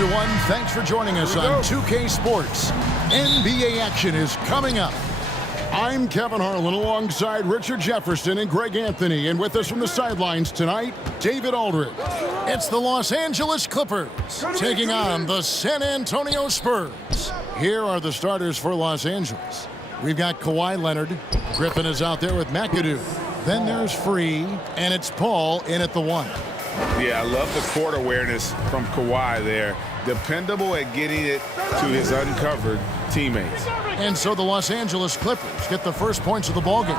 everyone. Thanks for joining us on 2K Sports. NBA action is coming up. I'm Kevin Harlan alongside Richard Jefferson and Greg Anthony. And with us from the sidelines tonight, David Aldridge. It's the Los Angeles Clippers taking on the San Antonio Spurs. Here are the starters for Los Angeles. We've got Kawhi Leonard. Griffin is out there with McAdoo. Then there's Free, and it's Paul in at the 1. Yeah, I love the court awareness from Kawhi there. Dependable at getting it to his uncovered teammates. And so the Los Angeles Clippers get the first points of the ballgame.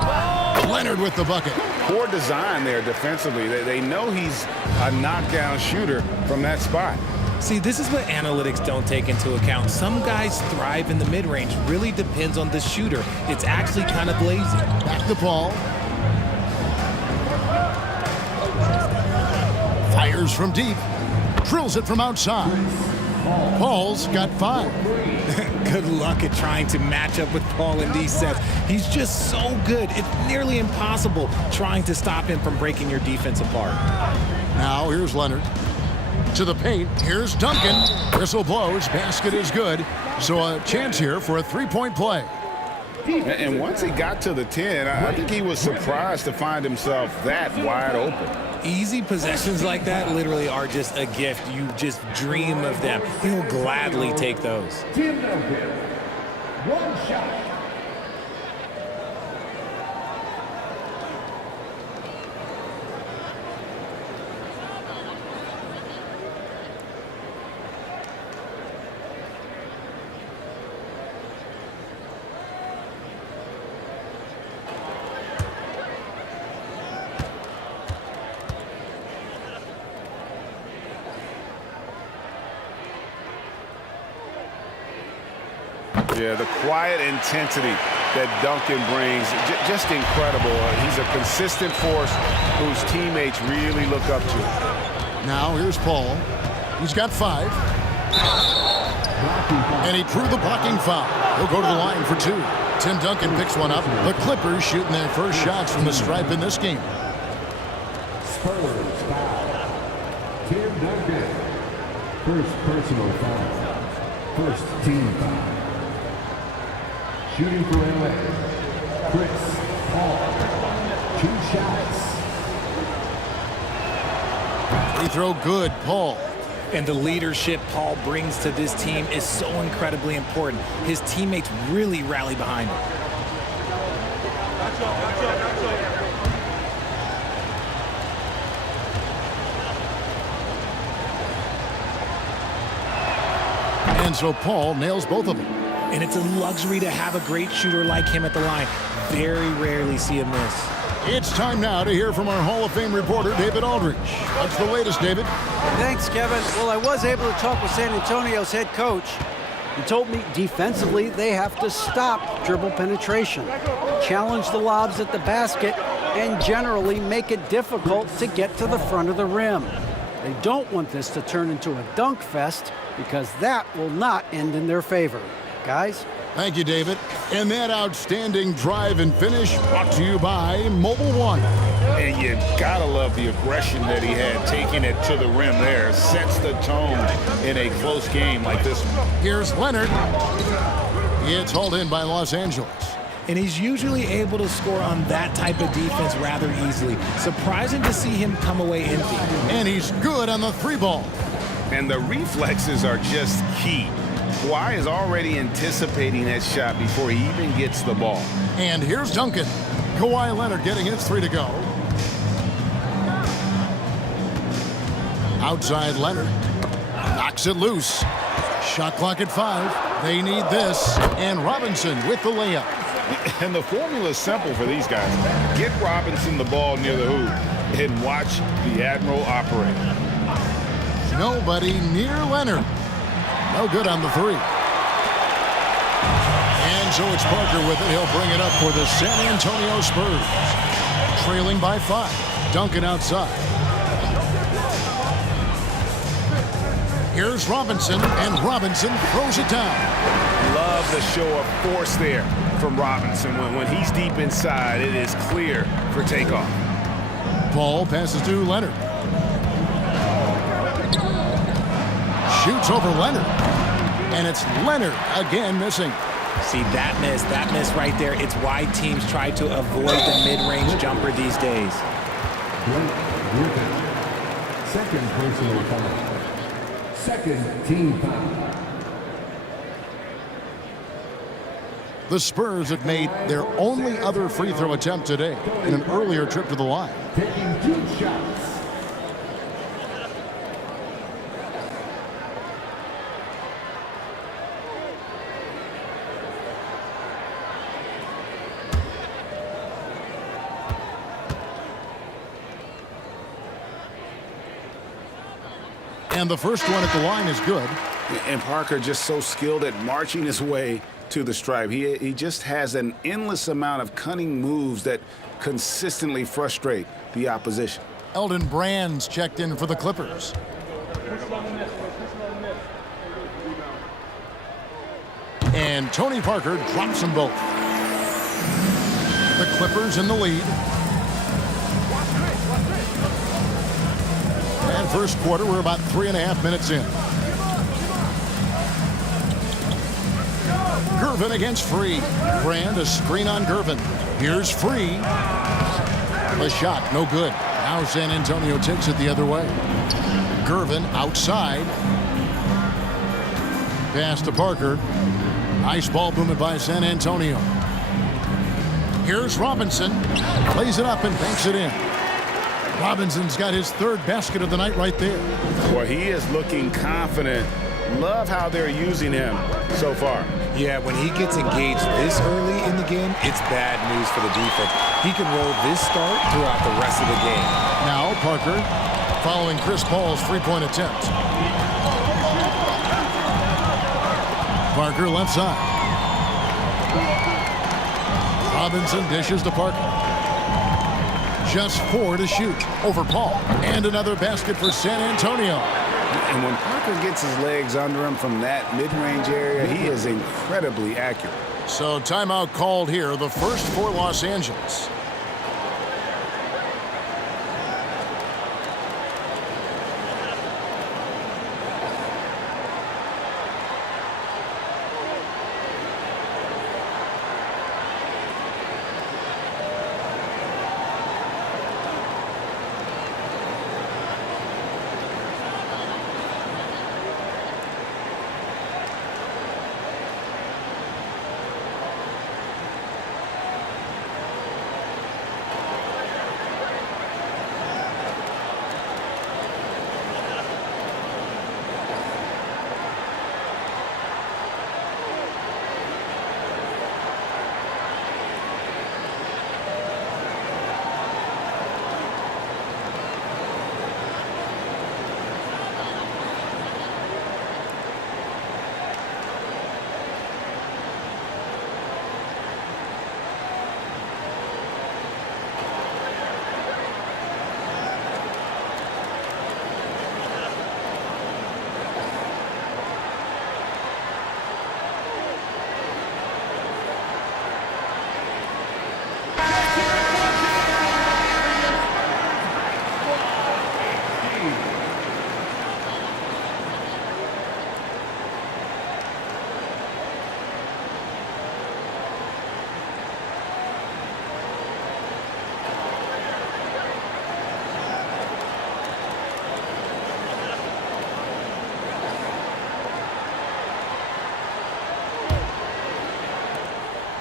Leonard with the bucket. Poor design there defensively. They know he's a knockdown shooter from that spot. See, this is what analytics don't take into account. Some guys thrive in the mid-range. Really depends on the shooter. It's actually kind of lazy. Back to Paul. Fires from deep. Drills it from outside. Paul's got 5. Good luck at trying to match up with Paul in these sets. He's just so good. It's nearly impossible trying to stop him from breaking your defense apart. Now here's Leonard. To the paint. Here's Duncan. Whistle blows. Basket is good. So a chance here for a 3-point play. And once he got to the 10, I think he was surprised to find himself that wide open. Easy possessions like that literally are just a gift. You just dream of them. He'll gladly take those. One shot. Yeah, the quiet intensity that Duncan brings, just incredible. He's a consistent force whose teammates really look up to. Now here's Paul. He's got 5. And he drew the blocking foul. He'll go to the line for 2. Tim Duncan picks one up. The Clippers shooting their first shots from the stripe in this game. Spurs foul. Tim Duncan. First personal foul. First team foul. Shooting for LA. Chris Paul. 2 shots. Free throw good, Paul. And the leadership Paul brings to this team is so incredibly important. His teammates really rally behind him. And so Paul nails both of them. And it's a luxury to have a great shooter like him at the line. Very rarely see him miss. It's time now to hear from our Hall of Fame reporter, David Aldridge. What's the latest, David? Thanks, Kevin. Well, I was able to talk with San Antonio's head coach. He told me defensively they have to stop dribble penetration, challenge the lobs at the basket, and generally make it difficult to get to the front of the rim. They don't want this to turn into a dunk fest because that will not end in their favor. Guys? Thank you, David. And that outstanding drive and finish brought to you by Mobile One. And you gotta love the aggression that he had, taking it to the rim there. Sets the tone in a close game like this one. Here's Leonard. It's hauled in by Los Angeles. And he's usually able to score on that type of defense rather easily. Surprising to see him come away empty. And he's good on the 3-ball. And the reflexes are just key. Kawhi is already anticipating that shot before he even gets the ball. And here's Duncan. Kawhi Leonard getting his 3 to go. Outside Leonard. Knocks it loose. Shot clock at 5. They need this. And Robinson with the layup. And the formula is simple for these guys. Get Robinson the ball near the hoop and watch the Admiral operate. Nobody near Leonard. No good on the 3. And so it's Parker with it. He'll bring it up for the San Antonio Spurs. Trailing by 5. Duncan outside. Here's Robinson, and Robinson throws it down. Love the show of force there from Robinson. When he's deep inside, it is clear for takeoff. Paul passes to Leonard. Shoots over Leonard. And it's Leonard again missing. See, that miss right there, it's why teams try to avoid the mid-range jumper these days. Second personal foul. Second team foul. The Spurs have made their only other free throw attempt today in an earlier trip to the line. Taking 2 shots. And the first one at the line is good. And Parker just so skilled at marching his way to the stripe. He just has an endless amount of cunning moves that consistently frustrate the opposition. Elton Brand's checked in for the Clippers. And Tony Parker drops them both. The Clippers in the lead. And first quarter, we're about 3.5 minutes in. Gervin against Free. Brand a screen on Gervin. Here's Free. The shot, no good. Now San Antonio takes it the other way. Gervin outside. Pass to Parker. Nice ball movement by San Antonio. Here's Robinson. Plays it up and banks it in. Robinson's got his third basket of the night right there. Well, he is looking confident. Love how they're using him so far. Yeah, when he gets engaged this early in the game, it's bad news for the defense. He can roll this start throughout the rest of the game. Now Parker following Chris Paul's three-point attempt. Parker left side. Robinson dishes to Parker. Just 4 to shoot over Paul. And another basket for San Antonio. And when Parker gets his legs under him from that mid-range area, he is incredibly accurate. So timeout called here, the first for Los Angeles.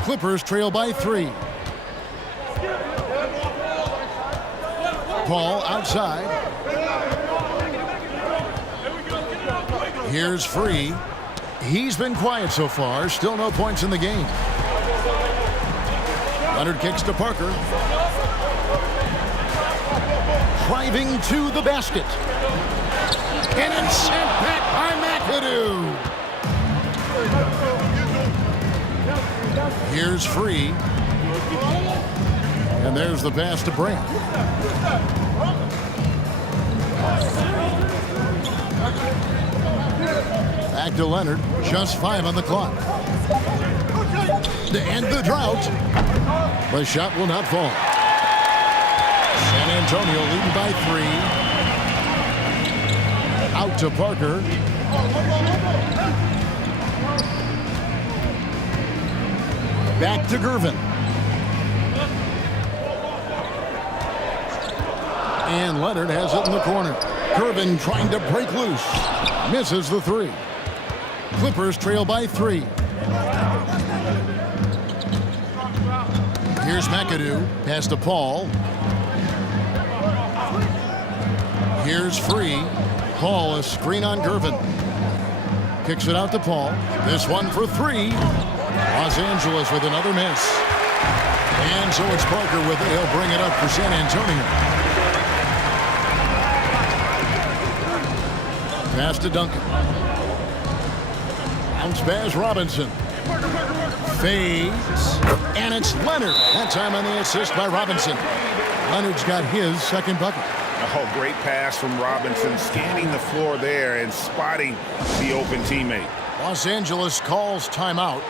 Clippers trail by 3. Paul outside. Here's Free. He's been quiet so far. Still no points in the game. Leonard kicks to Parker. Driving to the basket. And it's sent back by McAdoo. Here's Free. And there's the pass to Brand. Back to Leonard. Just 5 on the clock. To end the drought. The shot will not fall. San Antonio leading by 3. Out to Parker. Back to Gervin. And Leonard has it in the corner. Gervin trying to break loose. Misses the three. Clippers trail by 3. Here's McAdoo. Pass to Paul. Here's Free. Paul, a screen on Gervin. Kicks it out to Paul. This one for 3. Los Angeles with another miss. And so it's Parker with it. He'll bring it up for San Antonio. Pass to Duncan. Bounce pass Robinson. Fades. And it's Leonard. That time on the assist by Robinson. Leonard's got his second bucket. Oh, great pass from Robinson, scanning the floor there and spotting the open teammate. Los Angeles calls timeout.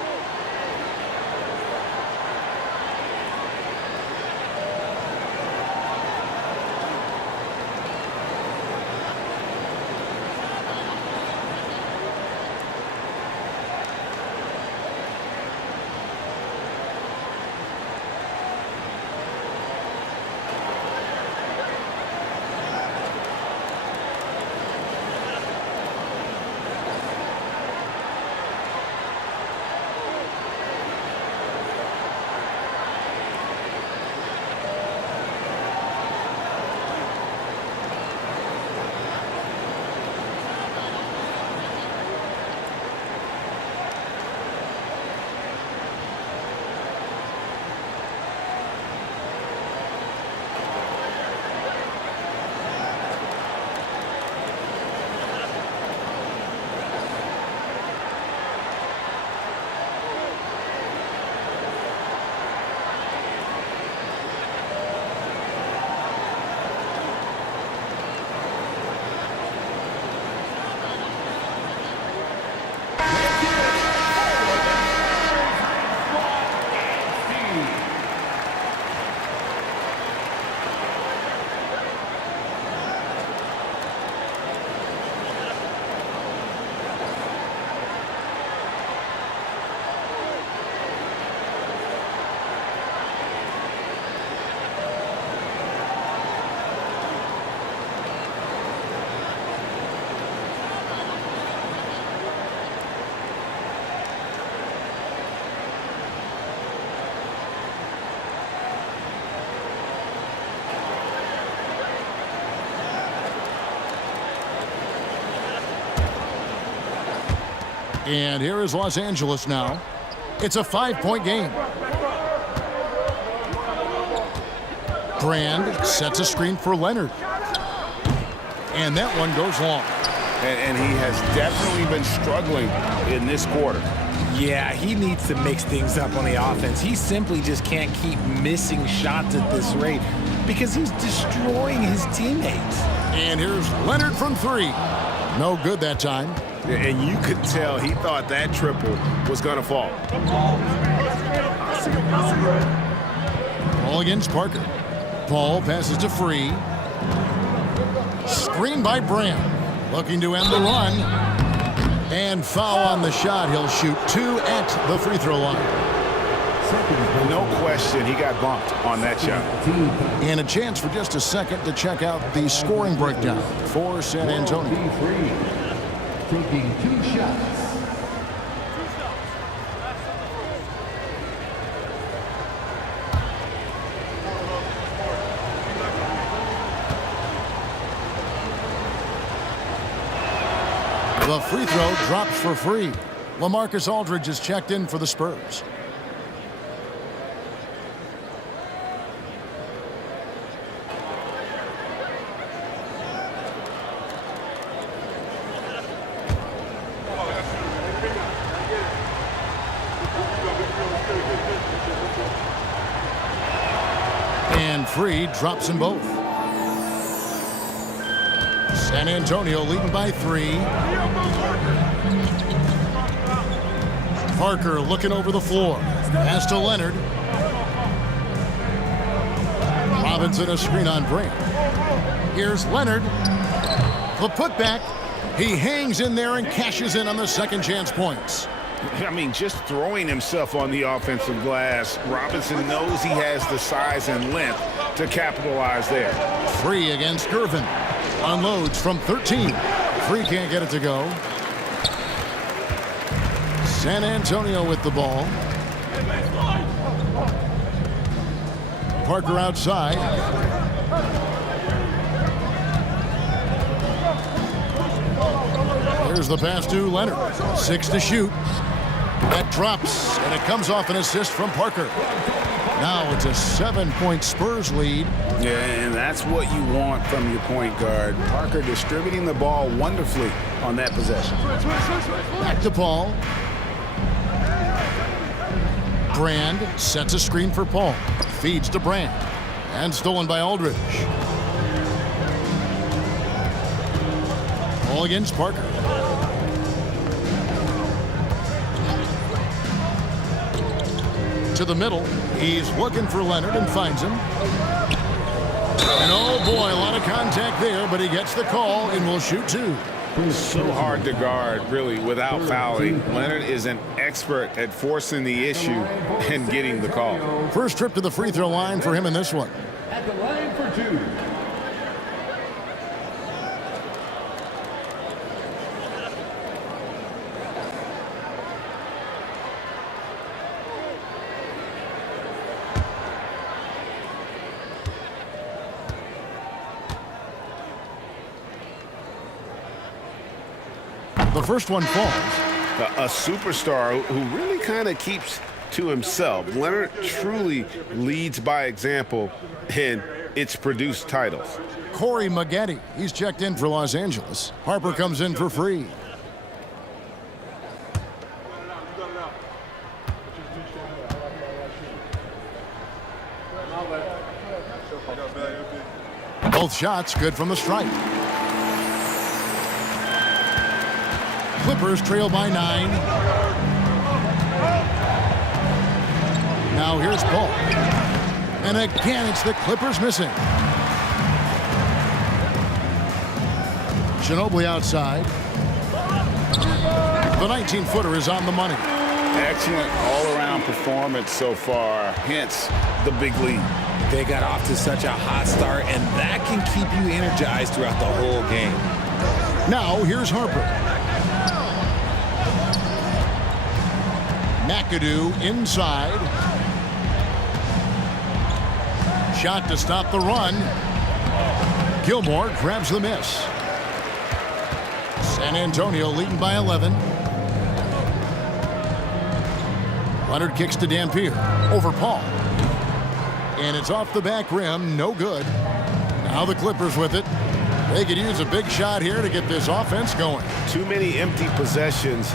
And here is Los Angeles now. It's a 5-point game. Brand sets a screen for Leonard. And that one goes long. And he has definitely been struggling in this quarter. Yeah, he needs to mix things up on the offense. He simply just can't keep missing shots at this rate because he's destroying his teammates. And here's Leonard from 3. No good that time. And you could tell he thought that triple was going to fall. Ball against Parker. Paul passes to Free. Screen by Brand. Looking to end the run. And foul on the shot. He'll shoot 2 at the free throw line. No question, he got bumped on that shot. And a chance for just a second to check out the scoring breakdown for San Antonio. Taking 2 shots. The free throw drops for Free. LaMarcus Aldridge is checked in for the Spurs. And Free drops them both. San Antonio leading by 3. Parker looking over the floor. Pass to Leonard. Robinson a screen on Brand. Here's Leonard. The putback. He hangs in there and cashes in on the second chance points. I mean, just throwing himself on the offensive glass, Robinson knows he has the size and length to capitalize there. Free against Gervin. Unloads from 13. Free can't get it to go. San Antonio with the ball. Parker outside. Here's the pass to Leonard. 6 to shoot. That drops, and it comes off an assist from Parker. Now it's a 7-point Spurs lead. Yeah, and that's what you want from your point guard. Parker distributing the ball wonderfully on that possession. Back to Paul. Brand sets a screen for Paul. Feeds to Brand. And stolen by Aldridge. Ball against Parker. To the middle. He's looking for Leonard and finds him. And oh boy, a lot of contact there, but he gets the call and will shoot 2. So hard to guard, really, without fouling. Leonard is an expert at forcing the issue and getting the call. First trip to the free throw line for him in this one. At the line for 2. The first one falls. A superstar who really kind of keeps to himself. Leonard truly leads by example, and it's produced titles. Corey Maggette, he's checked in for Los Angeles. Harper comes in for free. Both shots good from the stripe. Clippers trail by 9. Now here's Paul. And again, it's the Clippers missing. Ginobili outside. The 19-footer is on the money. Excellent all-around performance so far, hence the big lead. They got off to such a hot start, and that can keep you energized throughout the whole game. Now here's Harper. McAdoo inside. Shot to stop the run. Gilmore grabs the miss. San Antonio leading by 11. Leonard kicks to Dampier. Over Paul. And it's off the back rim. No good. Now the Clippers with it. They could use a big shot here to get this offense going. Too many empty possessions.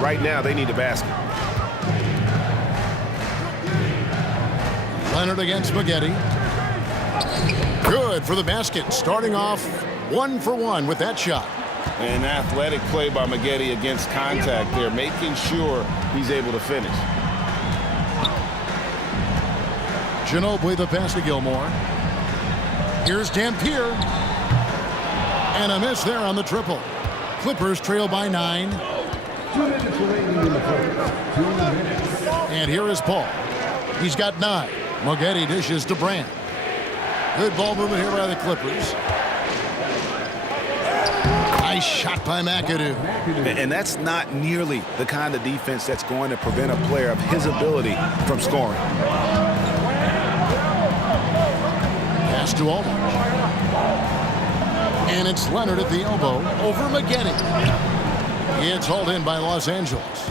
Right now, they need a basket. Leonard against Maggette. Good for the basket. Starting off 1 for 1 with that shot. An athletic play by Maggette against contact there, making sure he's able to finish. Ginobili the pass to Gilmore. Here's Dampier. And a miss there on the triple. Clippers trail by 9. 2 minutes remaining in the first. 2 minutes. And here is Paul. He's got 9. Maggette dishes to Brand. Good ball movement here by the Clippers. Nice shot by McAdoo. And that's not nearly the kind of defense that's going to prevent a player of his ability from scoring. Pass to Aldridge. And it's Leonard at the elbow over Maggette. It's hauled in by Los Angeles.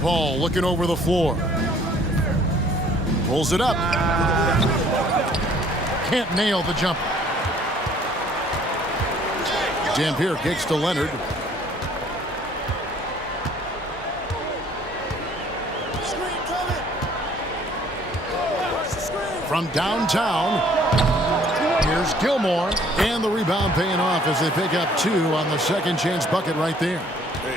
Paul looking over the floor. Pulls it up. Can't nail the jumper. Dampier kicks to Leonard. From downtown, here's Gilmore. And the rebound paying off as they pick up 2 on the second chance bucket right there.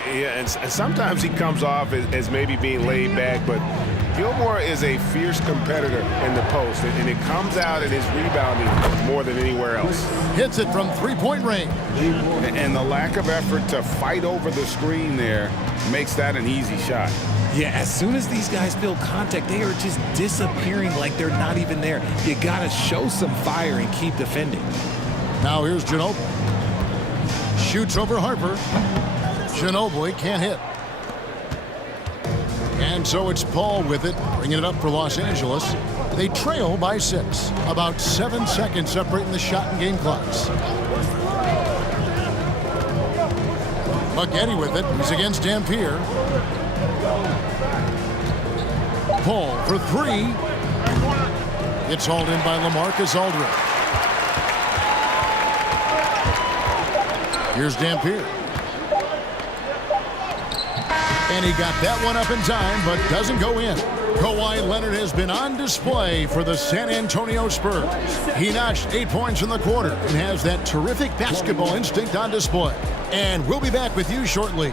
Yeah, and sometimes he comes off as maybe being laid back, but Gilmore is a fierce competitor in the post, and it comes out in his rebounding more than anywhere else. Hits it from three-point range. And the lack of effort to fight over the screen there makes that an easy shot. Yeah, as soon as these guys feel contact, they are just disappearing like they're not even there. You got to show some fire and keep defending. Now here's Ginobili. Shoots over Harper. Ginobili can't hit. And so it's Paul with it, bringing it up for Los Angeles. They trail by 6. About 7 seconds separating the shot and game clocks. Maggette with it. He's against Dampier. Paul for 3. It's hauled in by LaMarcus Aldridge. Here's Dampier. And he got that one up in time, but doesn't go in. Kawhi Leonard has been on display for the San Antonio Spurs. He notched 8 points in the quarter and has that terrific basketball instinct on display. And we'll be back with you shortly.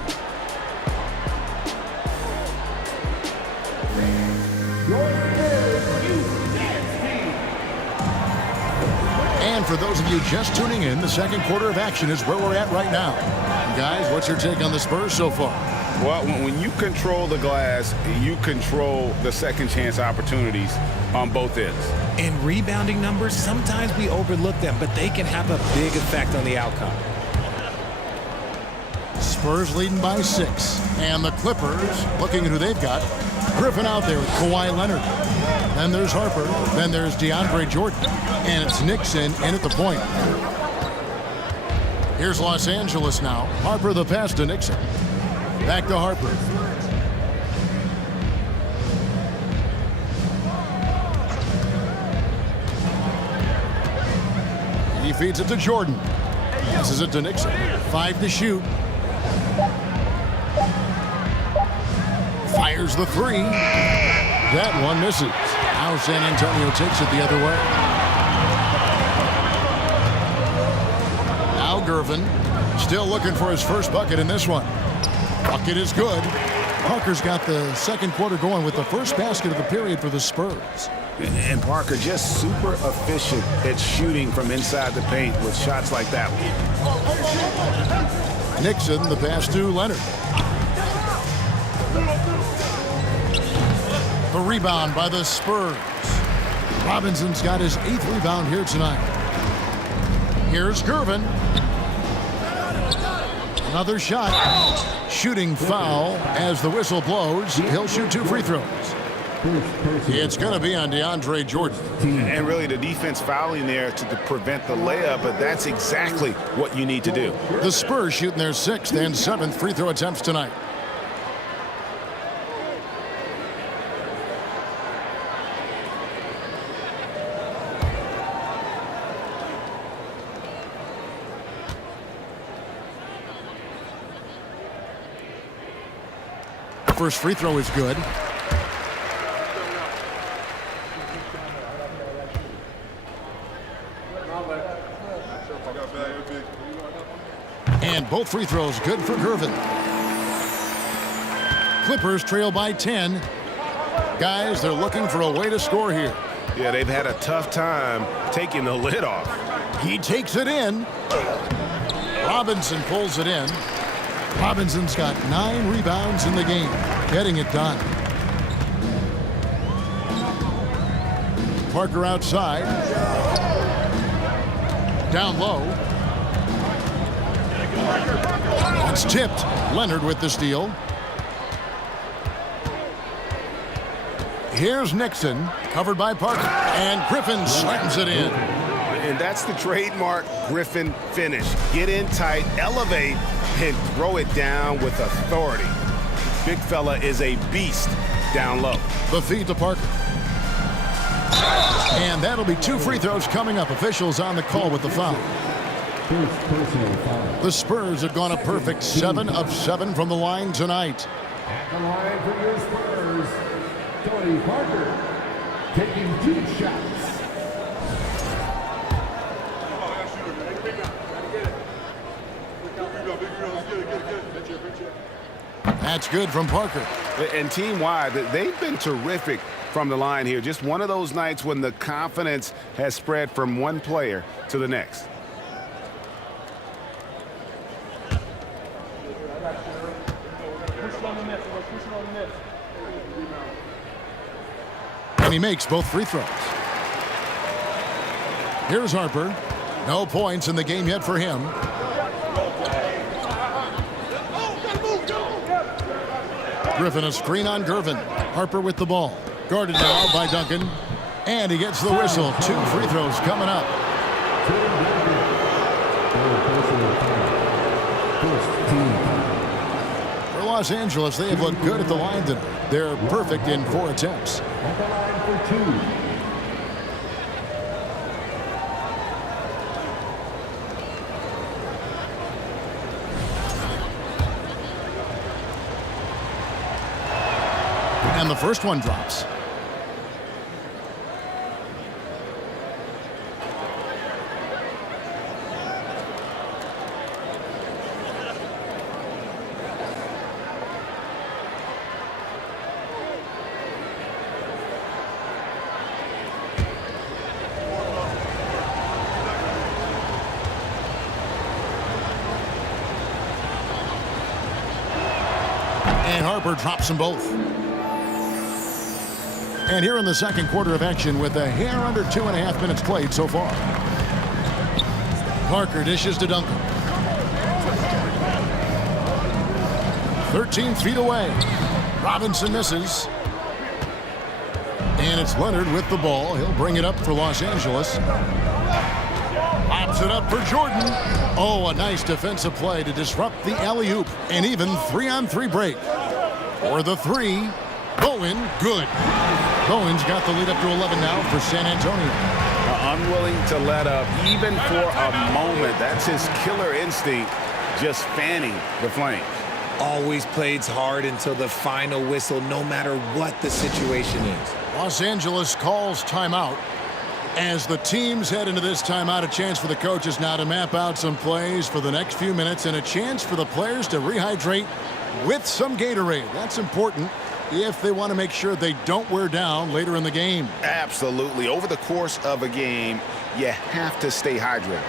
And for those of you just tuning in, the second quarter of action is where we're at right now. Guys, what's your take on the Spurs so far? Well, when you control the glass, you control the second chance opportunities on both ends. And rebounding numbers, sometimes we overlook them, but they can have a big effect on the outcome. Spurs leading by 6. And the Clippers, looking at who they've got. Griffin out there with Kawhi Leonard. Then there's Harper. Then there's DeAndre Jordan. And it's Nixon in at the point. Here's Los Angeles now. Harper the pass to Nixon. Back to Harper. He feeds it to Jordan. Passes it to Nixon. 5 to shoot. Fires the 3. That one misses. Now San Antonio takes it the other way. Now Gervin still looking for his first bucket in this one. Bucket is good. Parker's got the second quarter going with the first basket of the period for the Spurs. And Parker just super efficient at shooting from inside the paint with shots like that one. Nixon, the pass to Leonard. The rebound by the Spurs. Robinson's got his 8th rebound here tonight. Here's Gervin. Another shot. Shooting foul as the whistle blows. He'll shoot 2 free throws. It's going to be on DeAndre Jordan. And really the defense fouling there to prevent the layup, but that's exactly what you need to do. The Spurs shooting their 6th and 7th free throw attempts tonight. First free throw is good. And both free throws good for Gervin. Clippers trail by 10. Guys, they're looking for a way to score here. Yeah, they've had a tough time taking the lid off. He takes it in. Robinson pulls it in. Robinson's got 9 rebounds in the game, getting it done. Parker outside. Down low. It's tipped. Leonard with the steal. Here's Nixon, covered by Parker. And Griffin slams it in. And that's the trademark Griffin finish. Get in tight, elevate, and throw it down with authority. Big fella is a beast down low. The feed to Parker. And that'll be 2 free throws coming up. Officials on the call with the foul. The Spurs have gone a perfect 7 of 7 from the line tonight. At the line for your Spurs, Tony Parker taking 2 shots. That's good from Parker. And team-wide, they've been terrific from the line here. Just one of those nights when the confidence has spread from one player to the next. And he makes both free throws. Here's Harper. No points in the game yet for him. Griffin a screen on Gervin. Harper with the ball. Guarded now by Duncan. And he gets the whistle. 2 free throws coming up. For Los Angeles, they have looked good at the line tonight. They're perfect in 4 attempts. At the line for 2. And the first one drops. And Harper drops them both. And here in the second quarter of action with a hair under 2.5 minutes played so far. Parker dishes to Duncan. 13 feet away. Robinson misses. And it's Leonard with the ball. He'll bring it up for Los Angeles. Pops it up for Jordan. Oh, a nice defensive play to disrupt the alley-oop. And even 3-on-3 break. For the 3. Bowen, good. Bowen's got the lead up to 11 now for San Antonio. Unwilling to let up even for a moment. That's his killer instinct, just fanning the flame. Always plays hard until the final whistle, no matter what the situation is. Los Angeles calls timeout. As the teams head into this timeout, a chance for the coaches now to map out some plays for the next few minutes and a chance for the players to rehydrate with some Gatorade. That's important if they want to make sure they don't wear down later in the game. Absolutely. Over the course of a game, you have to stay hydrated.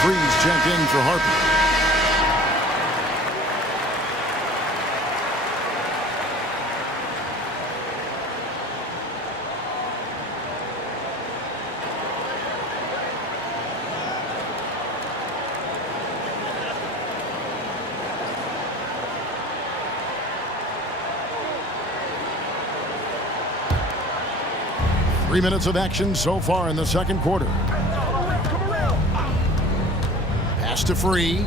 Freeze checked in for Harper. Three minutes of action so far in the second quarter. Pass to Free.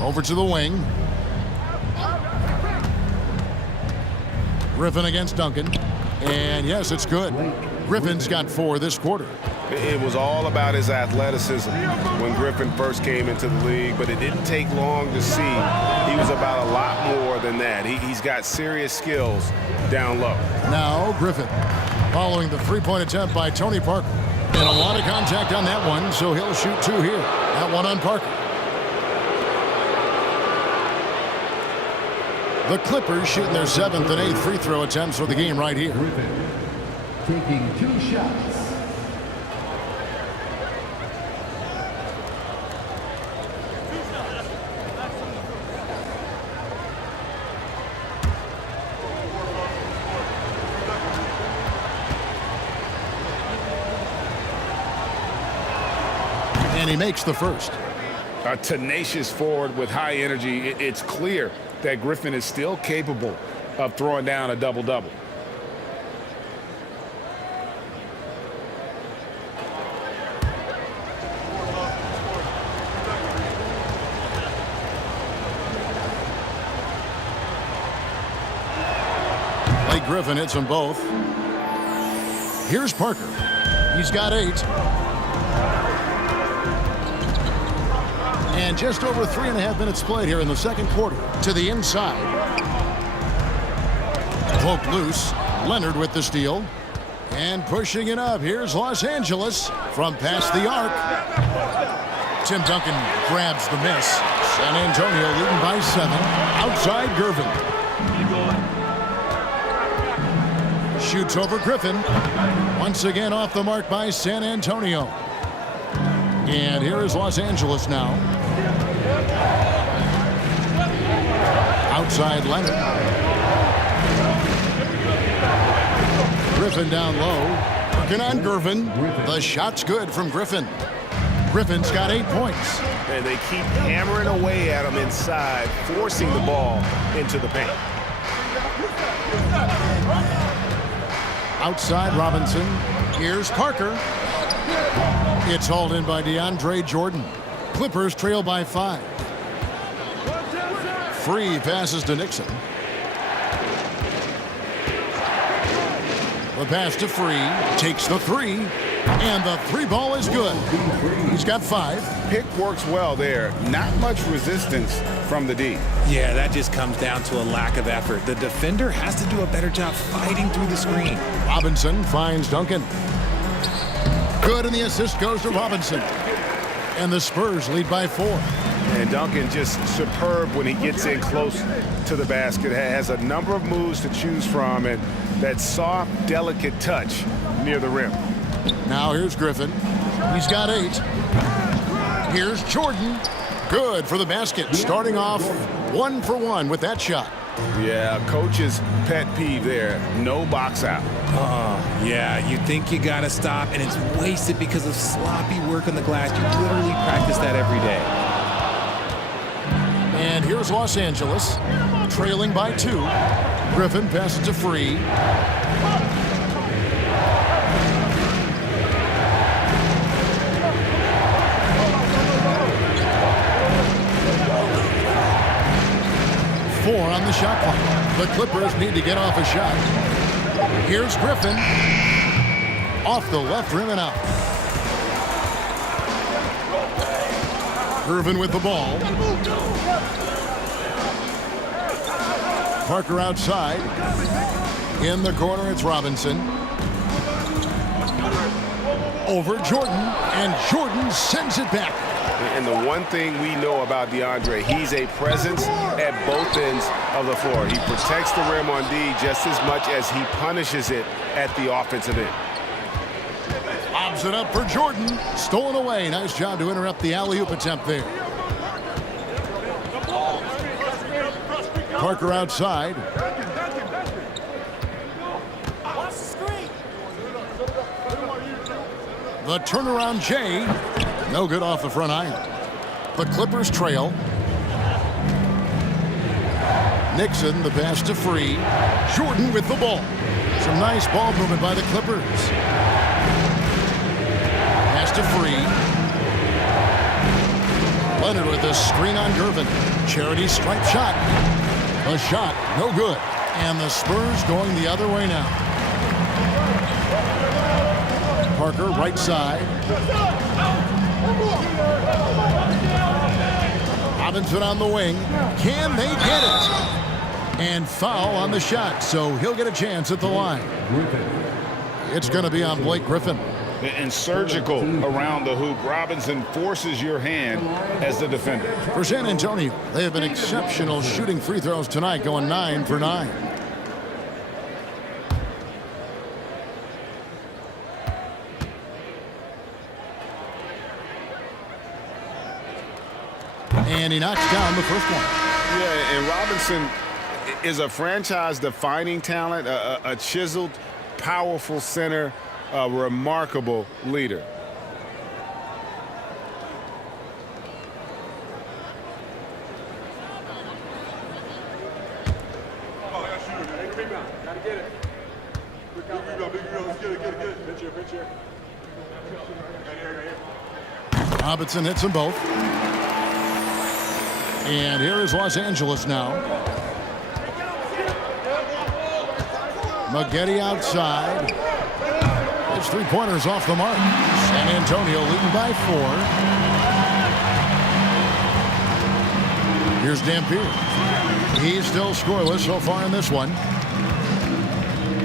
Over to the wing. Griffin against Duncan. And yes, it's good. Griffin's got 4 this quarter. It was all about his athleticism when Griffin first came into the league, but it didn't take long to see he was about a lot more than that. He's got serious skills down low. Now Griffin following the three-point attempt by Tony Parker. And a lot of contact on that one, so he'll shoot 2 here. That one on Parker. The Clippers shooting their 7th and 8th free throw attempts for the game right here. Griffin taking 2 shots. And he makes the first. A tenacious forward with high energy. It's clear that Griffin is still capable of throwing down a double-double. Blake Griffin hits them both. Here's Parker. He's got 8. And just over 3.5 minutes played here in the second quarter. To the inside. Poked loose. Leonard with the steal. And pushing it up. Here's Los Angeles from past the arc. Tim Duncan grabs the miss. San Antonio leading by 7. Outside Gervin. Shoots over Griffin. Once again off the mark by San Antonio. And here is Los Angeles now. Outside Leonard. Griffin down low. Working on Gervin. The shot's good from Griffin. Griffin's got 8 points. And they keep hammering away at him inside, forcing the ball into the paint. Outside Robinson. Here's Parker. It's hauled in by DeAndre Jordan. Clippers trail by 5. Free passes to Nixon. The pass to Free. Takes the 3. And the 3 ball is good. He's got 5. Pick works well there. Not much resistance from the D. Yeah, that just comes down to a lack of effort. The defender has to do a better job fighting through the screen. Robinson finds Duncan. Good, and the assist goes to Robinson. And the Spurs lead by 4. And Duncan just superb when he gets in close to the basket. Has a number of moves to choose from, and that soft, delicate touch near the rim. Now here's Griffin. He's got 8. Here's Jordan. Good for the basket. Starting off 1 for 1 with that shot. Yeah, coach's pet peeve there. No box out. Yeah, you think you got to stop, and it's wasted because of sloppy work on the glass. You literally practice that every day. And here's Los Angeles, trailing by 2. Griffin passes to Free. Four on the shot clock. The Clippers need to get off a shot. Here's Griffin. Off the left rim and out. Irvin with the ball. Parker outside. In the corner, it's Robinson. Over Jordan, and Jordan sends it back. And the one thing we know about DeAndre, he's a presence at both ends of the floor. He protects the rim on D just as much as he punishes it at the offensive end. Lobs it up for Jordan. Stolen away. Nice job to interrupt the alley-oop attempt there. Parker outside. The turnaround Jay. No good off the front iron. The Clippers trail. Nixon, the pass to Free. Jordan with the ball. Some nice ball movement by the Clippers. Pass to Free. Leonard with a screen on Gervin. Charity stripe shot. A shot, no good. And the Spurs going the other way now. Parker, right side. Robinson on the wing. Can they get it? And foul on the shot, so he'll get a chance at the line. It's going to be on Blake Griffin. And surgical around the hoop. Robinson forces your hand as the defender. For San Antonio, they have been exceptional shooting free throws tonight, going 9 for 9. And he knocks down the first one. Yeah, and Robinson is a franchise-defining talent, a chiseled, powerful center, a remarkable leader. Robinson hits them both. And here is Los Angeles now. Maggette outside. His three-pointers off the mark. San Antonio leading by 4. Here's Dampier. He's still scoreless so far in this one.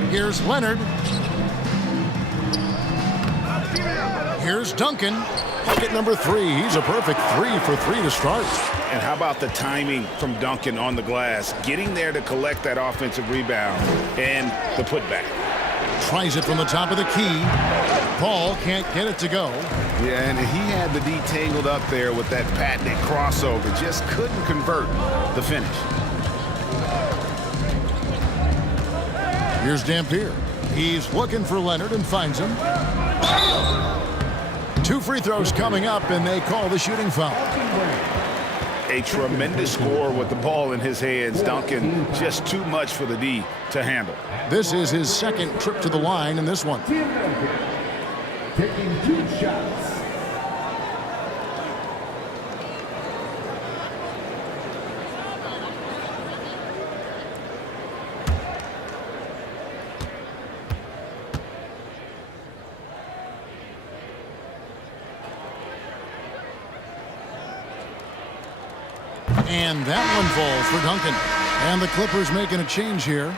Here's Leonard. Here's Duncan. Bucket number 3. He's a perfect 3 for 3 to start. And how about the timing from Duncan on the glass, getting there to collect that offensive rebound and the putback. Tries it from the top of the key. Paul can't get it to go. Yeah, and he had the D tangled up there with that patented crossover. Just couldn't convert the finish. Here's Dampier. He's looking for Leonard and finds him. 2 free throws coming up, and they call the shooting foul. A tremendous score with the ball in his hands. Duncan, just too much for the D to handle. This is his second trip to the line in this one. Taking 2 shots. And that one falls for Duncan. And the Clippers making a change here.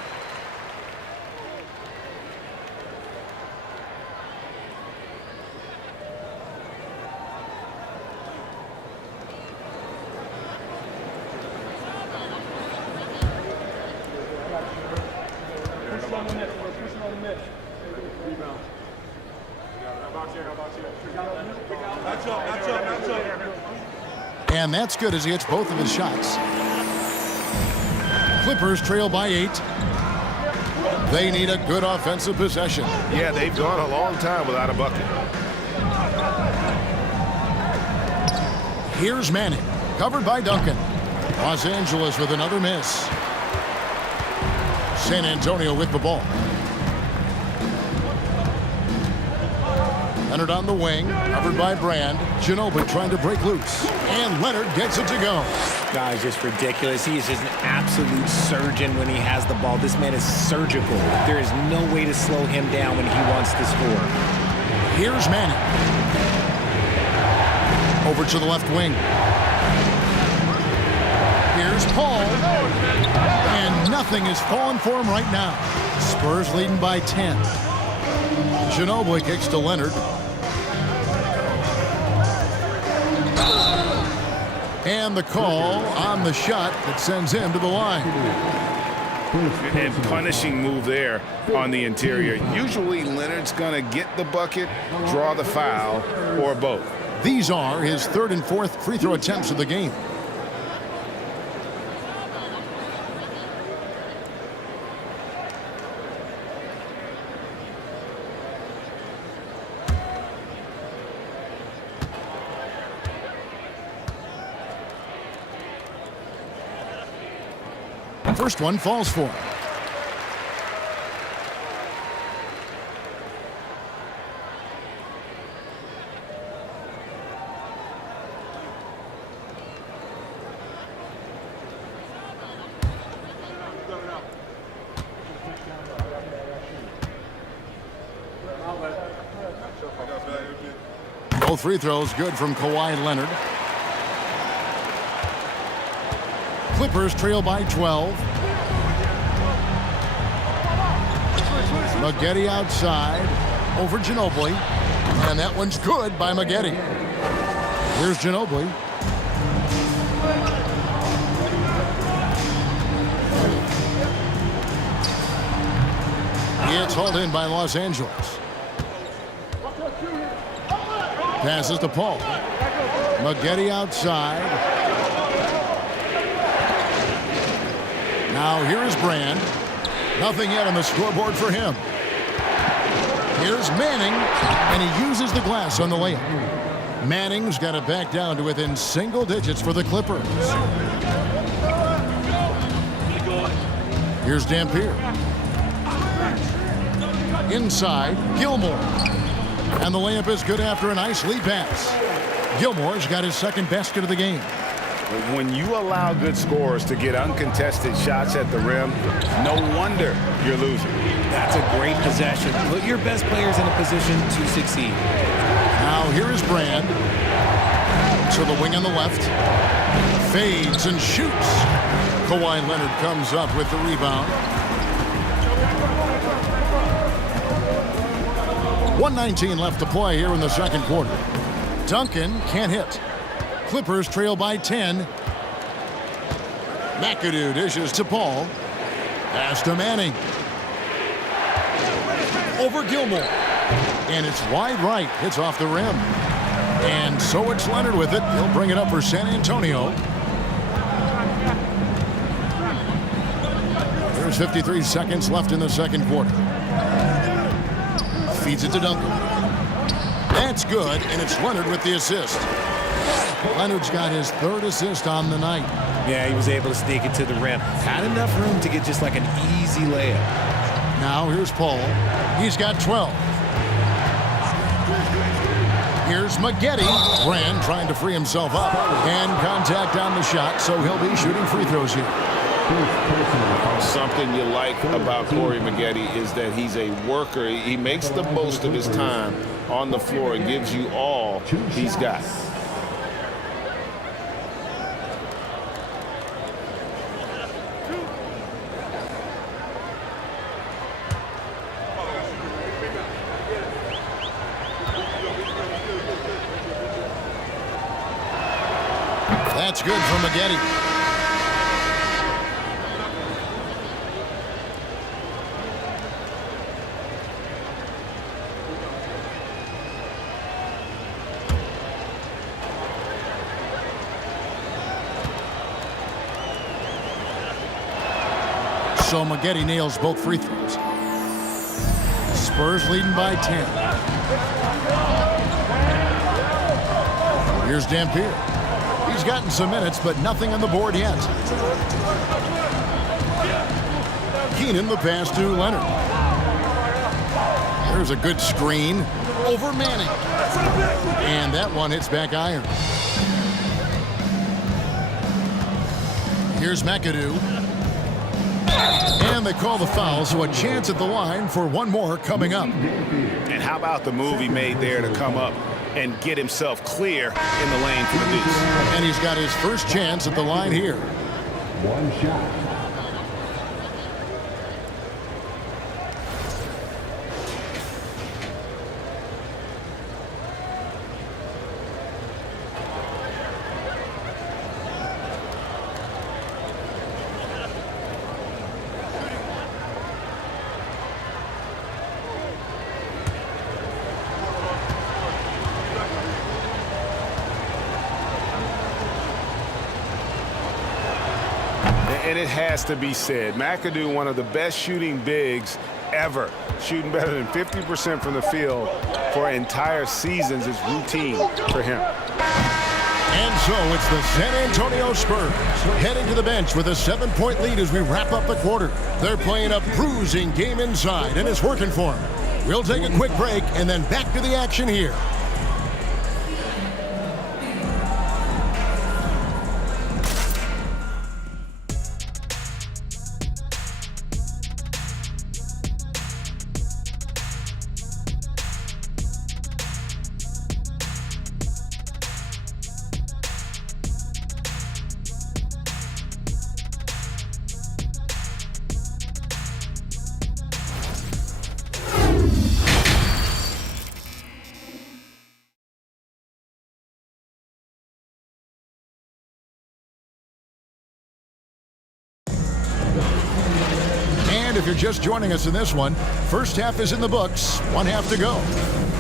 And that's good as he hits both of his shots. Clippers trail by 8. They need a good offensive possession. Yeah, they've gone a long time without a bucket. Here's Manning, covered by Duncan. Los Angeles with another miss. San Antonio with the ball. Leonard on the wing, covered by Brand. Ginobili trying to break loose. And Leonard gets it to go. Guys, just ridiculous. He is just an absolute surgeon when he has the ball. This man is surgical. There is no way to slow him down when he wants to score. Here's Manning. Over to the left wing. Here's Paul. And nothing is falling for him right now. Spurs leading by 10. Ginobili kicks to Leonard. And the call on the shot that sends him to the line. And punishing move there on the interior. Usually Leonard's going to get the bucket, draw the foul, or both. These are his 3rd and 4th free throw attempts of the game. First one falls for him. Both free throws good from Kawhi Leonard. Clippers trail by 12. Maggette outside. Over Ginobili. And that one's good by Maggette. Here's Ginobili. It's hauled in by Los Angeles. Passes to Paul. Maggette outside. Now here is Brand. Nothing yet on the scoreboard for him. Here's Manning, and he uses the glass on the layup. Manning's got it back down to within single digits for the Clippers. Here's Dampier. Inside, Gilmore. And the layup is good after a nice lead pass. Gilmore's got his second basket of the game. When you allow good scorers to get uncontested shots at the rim, no wonder you're losing. That's a great possession. Put your best players in a position to succeed. Now here is Brand. To the wing on the left. Fades and shoots. Kawhi Leonard comes up with the rebound. 1:19 left to play here in the second quarter. Duncan can't hit. Clippers trail by 10. McAdoo dishes to Paul. Pass to Manning. Over Gilmore. And it's wide right. Hits off the rim. And so it's Leonard with it. He'll bring it up for San Antonio. There's 53 seconds left in the second quarter. Feeds it to Duncan. That's good, and it's Leonard with the assist. Leonard's got his third assist on the night. Yeah, he was able to sneak it to the rim. Had enough room to get just like an easy layup. Now here's Paul. He's got 12. Here's Maggette. Brand trying to free himself up. And contact on the shot, so he'll be shooting free throws here. Something you like about Corey Maggette is that he's a worker. He makes the most of his time on the floor and gives you all he's got. That's good for Maggette. So Maggette nails both free throws. Spurs leading by 10. Here's Dampier. He's gotten some minutes, but nothing on the board yet. Keenan the pass to Leonard. There's a good screen over Manning. And that one hits back iron. Here's McAdoo. And they call the foul, so a chance at the line for one more coming up. And how about the move he made there to come up and get himself clear in the lane for the deuce? And he's got his first chance at the line here. One shot. And it has to be said, McAdoo, one of the best shooting bigs ever, shooting better than 50% from the field for entire seasons is routine for him. And so it's the San Antonio Spurs heading to the bench with a 7-point lead as we wrap up the quarter. They're playing a bruising game inside, and it's working for them. We'll take a quick break and then back to the action here. If you're just joining us in this one, first half is in the books, one half to go.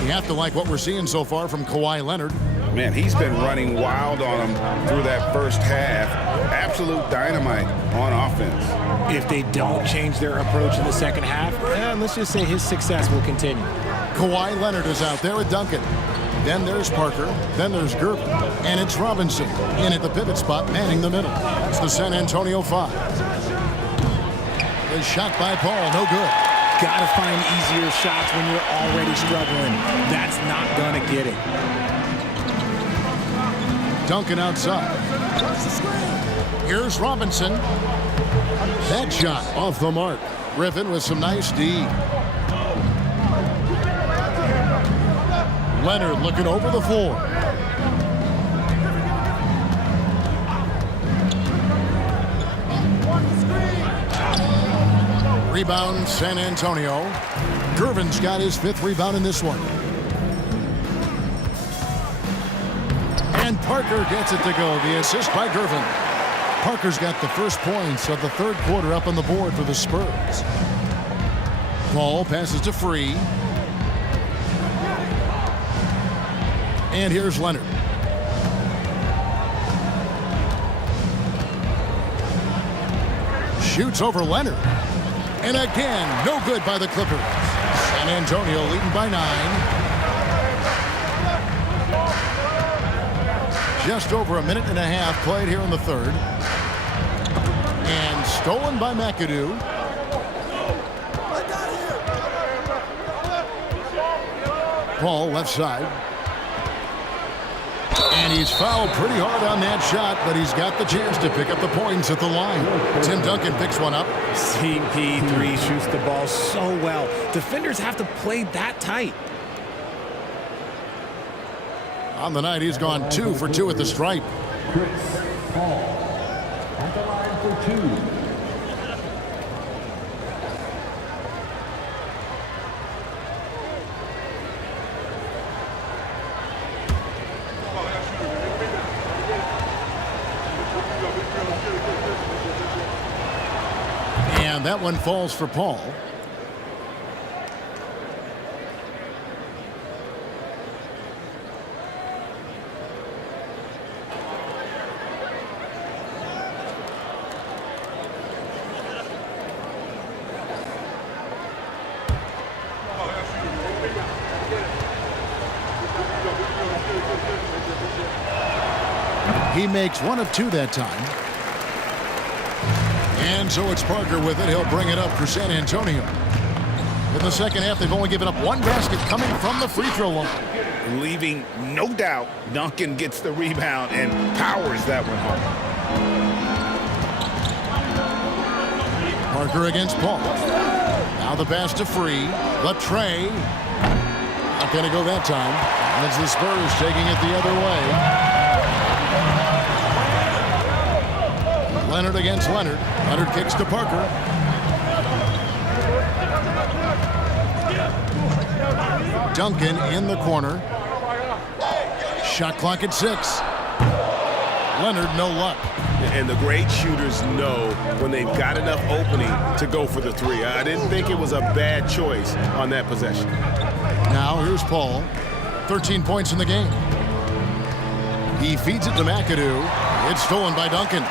You have to like what we're seeing so far from Kawhi Leonard. Man, he's been running wild on him through that first half. Absolute dynamite on offense. If they don't change their approach in the second half, let's just say his success will continue. Kawhi Leonard is out there with Duncan. Then there's Parker. Then there's Gerber. And it's Robinson in at the pivot spot, manning the middle. It's the San Antonio 5. The shot by Paul, no good. got to find easier shots when you're already struggling. That's not going to get it. Duncan outside. Here's Robinson. That shot off the mark. Griffin with some nice D. Leonard looking over the floor. Rebound, San Antonio. Gervin's got his 5th rebound in this one. And Parker gets it to go. The assist by Gervin. Parker's got the first points of the 3rd quarter up on the board for the Spurs. Ball passes to Free. And here's Leonard. Shoots over Leonard. And again, no good by the Clippers. San Antonio leading by 9. Just over a minute and a half played here in the 3rd. And stolen by McAdoo. Paul left side. And he's fouled pretty hard on that shot, but he's got the chance to pick up the points at the line. Tim Duncan picks one up. CP3 shoots the ball so well. Defenders have to play that tight. On the night, he's gone 2 for 2 at the stripe. Chris Paul at the line for 2. And that one falls for Paul. He makes 1 of 2 that time. And so it's Parker with it. He'll bring it up for San Antonio. In the second half, they've only given up 1 basket coming from the free throw line. Leaving no doubt, Duncan gets the rebound and powers that one home. Parker against Paul. Now the pass to Free. The tray. Not going to go that time. As the Spurs taking it the other way. Leonard against Leonard. Leonard kicks to Parker. Duncan in the corner. Shot clock at 6. Leonard, no luck. And the great shooters know when they've got enough opening to go for the 3. I didn't think it was a bad choice on that possession. Now here's Paul. 13 points in the game. He feeds it to McAdoo. It's stolen by Duncan.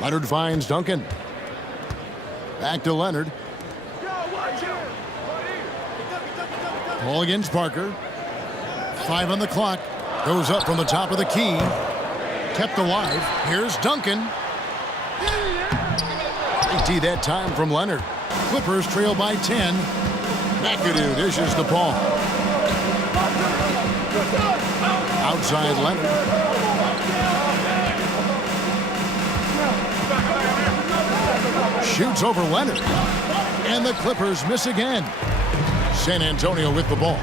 Leonard finds Duncan. Back to Leonard. Ball against Parker. 5 on the clock. Goes up from the top of the key. Kept alive. Here's Duncan. Big D that time from Leonard. Clippers trail by 10. McAdoo dishes to Paul. Outside Leonard. Shoots over Leonard. And the Clippers miss again. San Antonio with the ball.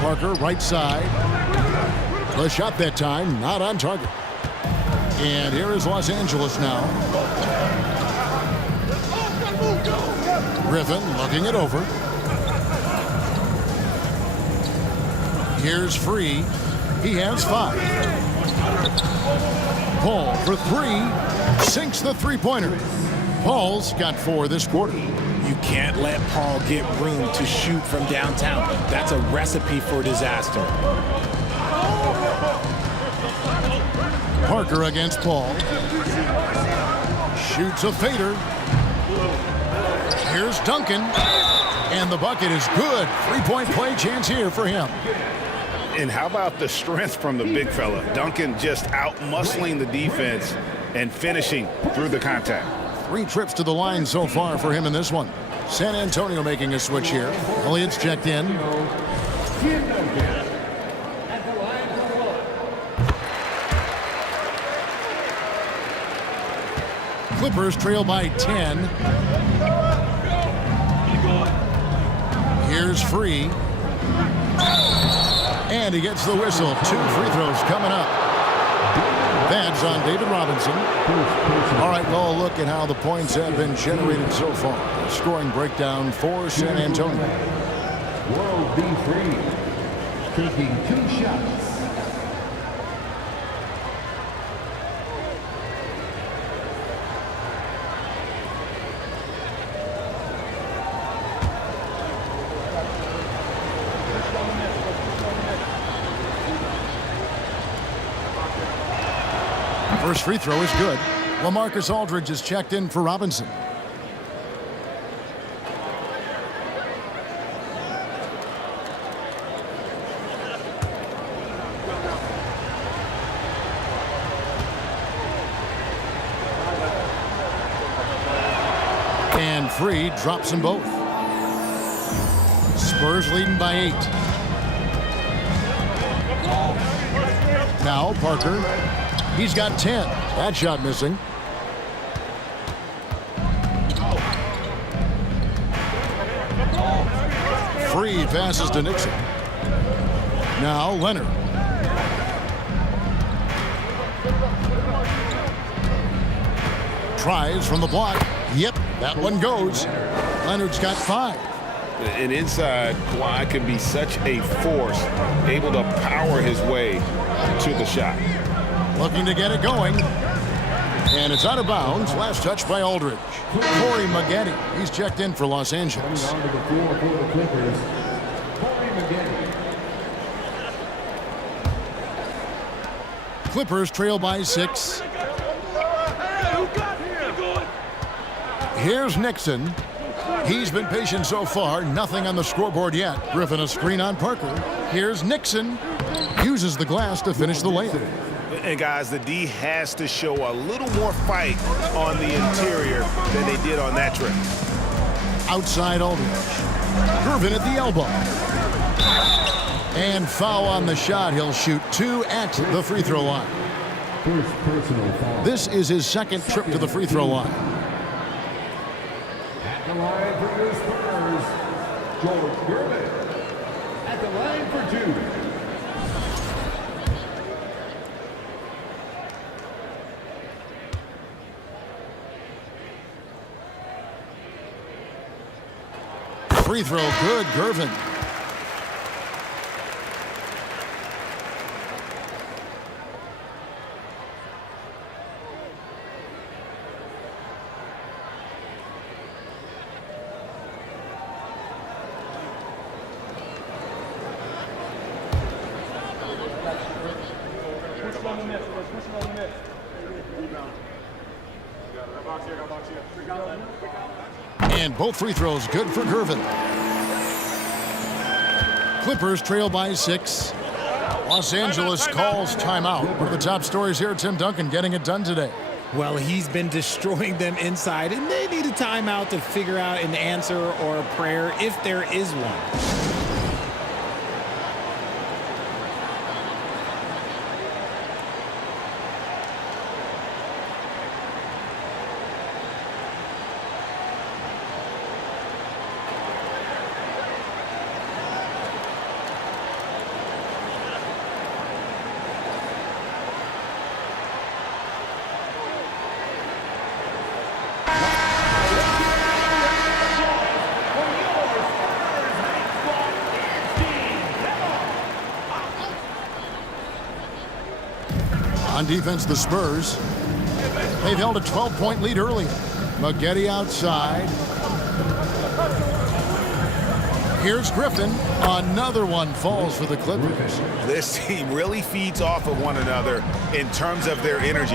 Parker right side. The shot that time not on target. And here is Los Angeles now. Griffin looking it over. Here's Free. He has 5. Paul for 3. Sinks the three-pointer. Paul's got 4 this quarter. You can't let Paul get room to shoot from downtown. That's a recipe for disaster. Parker against Paul. Shoots a fader. Here's Duncan. And the bucket is good. 3-point play chance here for him. And how about the strength from the big fella? Duncan just out-muscling the defense and finishing through the contact. 3 trips to the line so far for him in this one. San Antonio making a switch here. Elliott's checked in. Tim Duncan at the line for 1. Clippers trail by 10. Here's Free. And he gets the whistle. 2 free throws coming up. That's on David Robinson. All right, well, look at how the points have been generated so far. A scoring breakdown for San Antonio. World B. Free taking 2 shots. First free throw is good. LaMarcus Aldridge is checked in for Robinson. And Free drops them both. Spurs leading by 8. Now Parker. He's got 10. That shot missing. Free passes to Nixon. Now Leonard. Tries from the block. Yep, that one goes. Leonard's got 5. And inside, Kawhi can be such a force, able to power his way to the shot. Looking to get it going. And it's out of bounds. Last touch by Aldridge. Corey Maggette. He's checked in for Los Angeles. Coming onto the floor for the Clippers, Corey Maggette. Clippers trail by 6. Here's Nixon. He's been patient so far. Nothing on the scoreboard yet. Griffin a screen on Parker. Here's Nixon. Uses the glass to finish the layup. And guys, the D has to show a little more fight on the interior than they did on that trip. Outside Aldridge. Irvin at the elbow. And foul on the shot. He'll shoot 2 at the free throw line. First personal foul. This is his second trip to the free throw line. At the line for the Spurs, George Gervin. At the line for 2. Free throw good, Gervin. And both free throws good for Gervin. Clippers trail by 6. Los Angeles calls timeout. One of the top stories here, Tim Duncan getting it done today. Well, he's been destroying them inside, and they need a timeout to figure out an answer or a prayer if there is one. On defense, the Spurs. They've held a 12-point lead earlier. Maggette outside. Here's Griffin. Another one falls for the Clippers. This team really feeds off of one another in terms of their energy.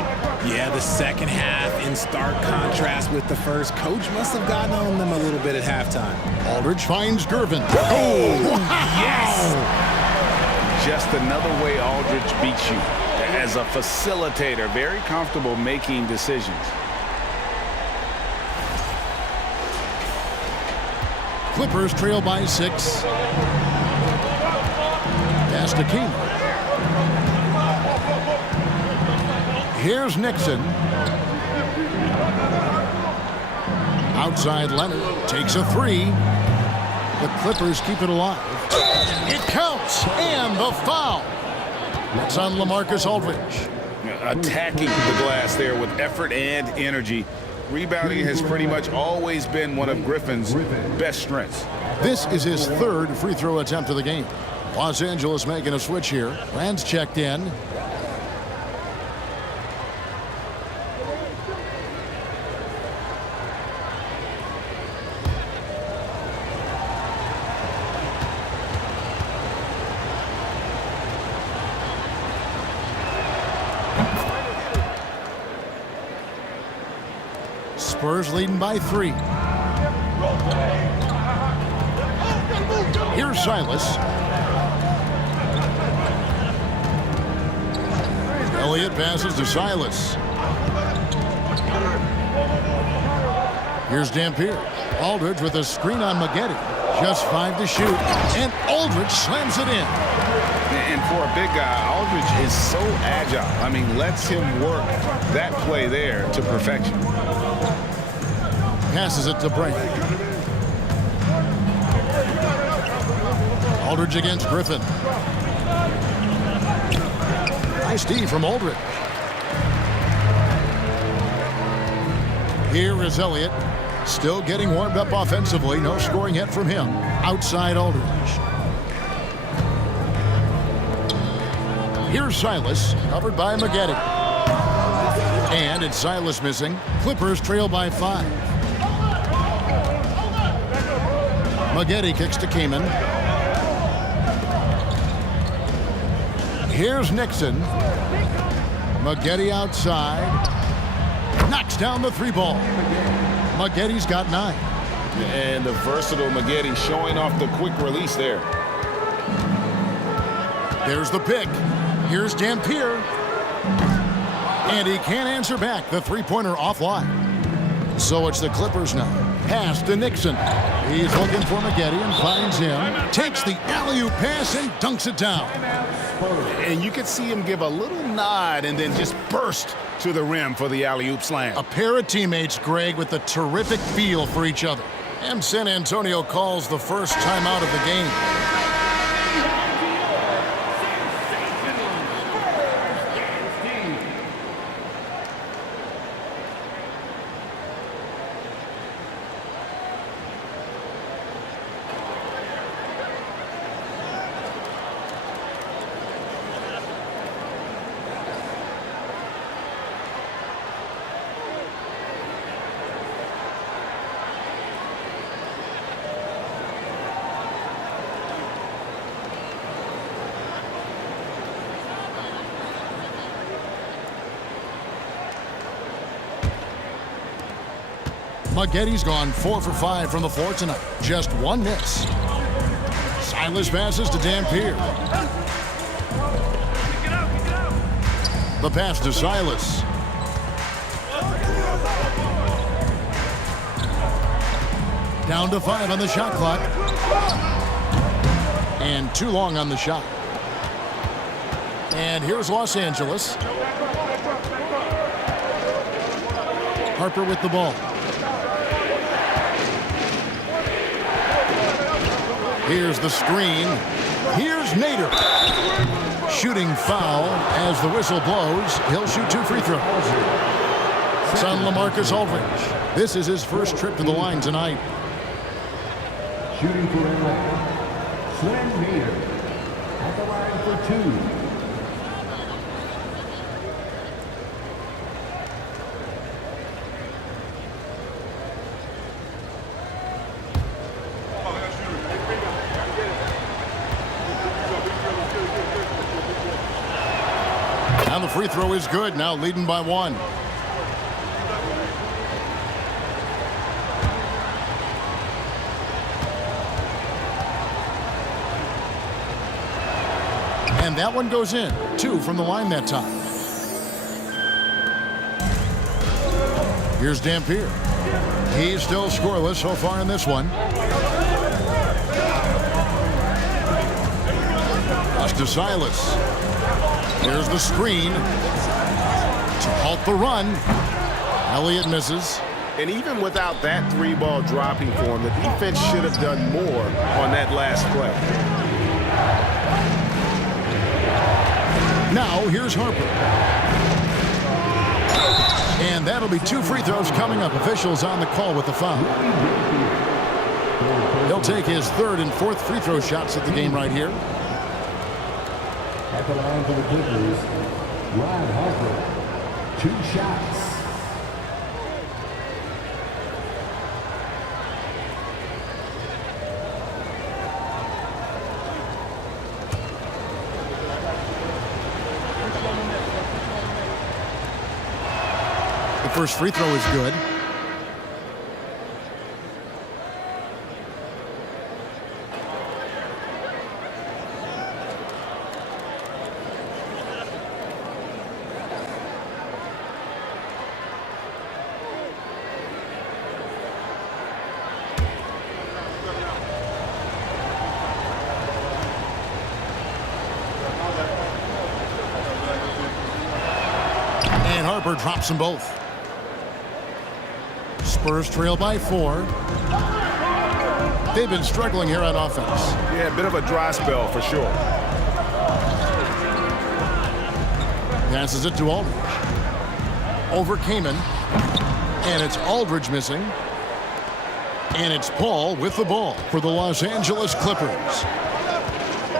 Yeah, the second half in stark contrast with the first. Coach must have gotten on them a little bit at halftime. Aldridge finds Gervin. Oh, wow. Yes! just another way Aldridge beats you. As a facilitator, very comfortable making decisions. Clippers trail by 6. Pass to Keeman. Here's Nixon. Outside Leonard takes a 3. The Clippers keep it alive. It counts, and the foul. It's on LaMarcus Aldridge. Attacking the glass there with effort and energy. Rebounding has pretty much always been one of Griffin's best strengths. This is his 3rd free throw attempt of the game. Los Angeles making a switch here. Rand's checked in. Spurs leading by 3. Here's Silas. Elliott passes to Silas. Here's Dampier. Aldridge with a screen on Maggette. Just 5 to shoot. And Aldridge slams it in. And for a big guy, Aldridge is so agile. I mean, lets him work that play there to perfection. Passes it to Brand. Aldridge against Griffin. Nice D from Aldridge. Here is Elliott. Still getting warmed up offensively. No scoring yet from him. Outside Aldridge. Here's Silas. Covered by Maggette. And it's Silas missing. Clippers trail by 5. Maggette kicks to Kaman. Here's Nixon. Maggette outside. Knocks down the 3 ball. Maggette's got 9. And the versatile Maggette showing off the quick release there. There's the pick. Here's Dampier. And he can't answer back. The 3-pointer offline. So it's the Clippers now. Pass to Nixon. He's looking for Maggette and finds him. Takes the alley-oop pass and dunks it down. And you could see him give a little nod and then just burst to the rim for the alley-oop slam. A pair of teammates, Greg, with a terrific feel for each other. And San Antonio calls the first timeout of the game. Maggette's gone 4 for 5 from the floor tonight. Just 1 miss. Silas passes to Dampier. The pass to Silas. Down to 5 on the shot clock. And too long on the shot. And here's Los Angeles. Harper with the ball. Here's the screen. Here's Nader. Shooting foul as the whistle blows. He'll shoot 2 free throws. It's on LaMarcus Aldridge. This is his first trip to the line tonight. Shooting for Atlanta, Slam Nader at the line for 2. And the free throw is good, now leading by 1. And that one goes in. 2 from the line that time. Here's Dampier. He's still scoreless so far in this one. Pass to Silas. Here's the screen to halt the run. Elliott misses. And even without that 3-ball dropping for him, the defense should have done more on that last play. Now here's Harper. And that'll be 2 free throws coming up. Officials on the call with the foul. He'll take his 3rd and 4th free throw shots at the game right here. At the line for the Clippers, Ron Harper, 2 shots. The first free throw is good. And Harper drops them both. Spurs trail by 4. They've been struggling here on offense. Yeah, a bit of a dry spell for sure. Passes it to Aldridge. Over Kaman. And it's Aldridge missing. And it's Paul with the ball for the Los Angeles Clippers.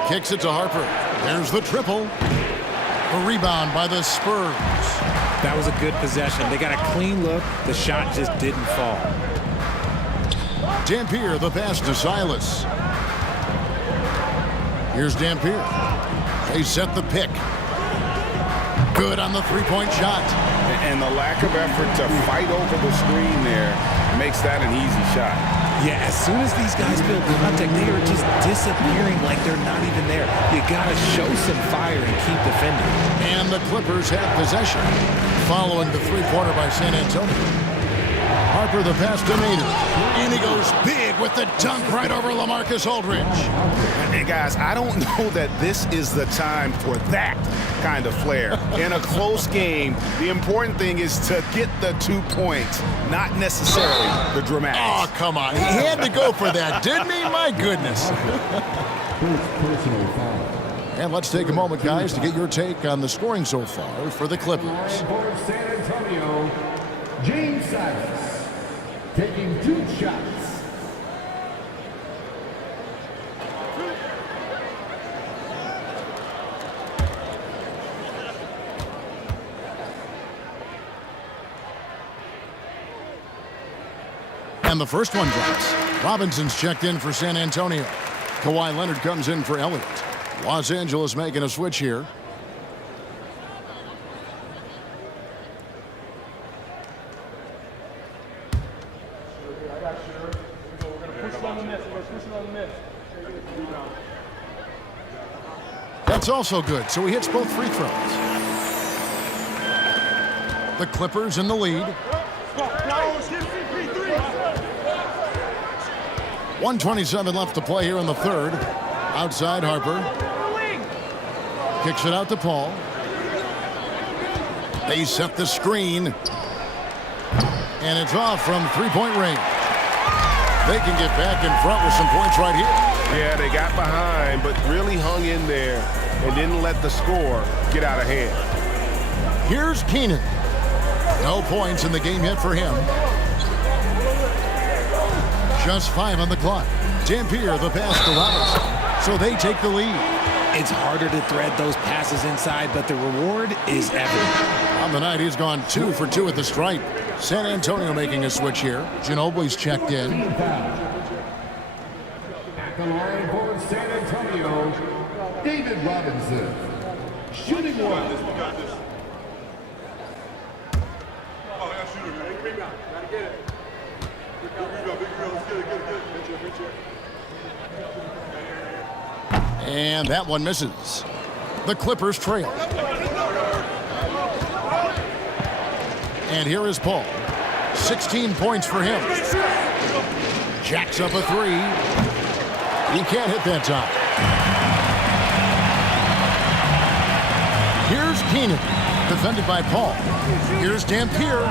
Kicks it to Harper. There's the triple. A rebound by the Spurs. That was a good possession. They got a clean look. The shot just didn't fall. Dampier, the pass to Silas. Here's Dampier. They set the pick. Good on the three-point shot. And the lack of effort to fight over the screen there makes that an easy shot. Yeah, as soon as these guys build contact, they are just disappearing like they're not even there. You got to show some fire and keep defending. And the Clippers have possession following the three-pointer by San Antonio. Harper the pass to Nader. And he goes big with the dunk right over LaMarcus Aldridge. And guys, I don't know that this is the time for that kind of flair. In a close game, the important thing is to get the 2 points, not necessarily the dramatics. Oh, come on. He had to go for that, didn't he? My goodness. Personal foul. And let's take a moment, guys, to get your take on the scoring so far for the Clippers. For San Antonio, James Silas taking 2 shots. And the first one drops. Robinson's checked in for San Antonio. Kawhi Leonard comes in for Elliott. Los Angeles making a switch here. That's also good, so he hits both free throws. The Clippers in the lead. 1:27 left to play here in the third. Outside Harper. Kicks it out to Paul. They set the screen. And it's off from three-point range. They can get back in front with some points right here. Yeah, they got behind, but really hung in there and didn't let the score get out of hand. Here's Keenan. No points in the game yet for him. Just 5 on the clock. Dampier the pass to Robinson. So they take the lead. It's harder to thread those passes inside, but the reward is evident. On the night, he's gone 2 for 2 at the stripe. San Antonio making a switch here. Ginobili's checked in. At the line for San Antonio, David Robinson. Shooting one. And that one misses. The Clippers trail. And here is Paul. 16 points for him. Jacks up a three. He can't hit that time. Here's Keenan, defended by Paul. Here's Dampier.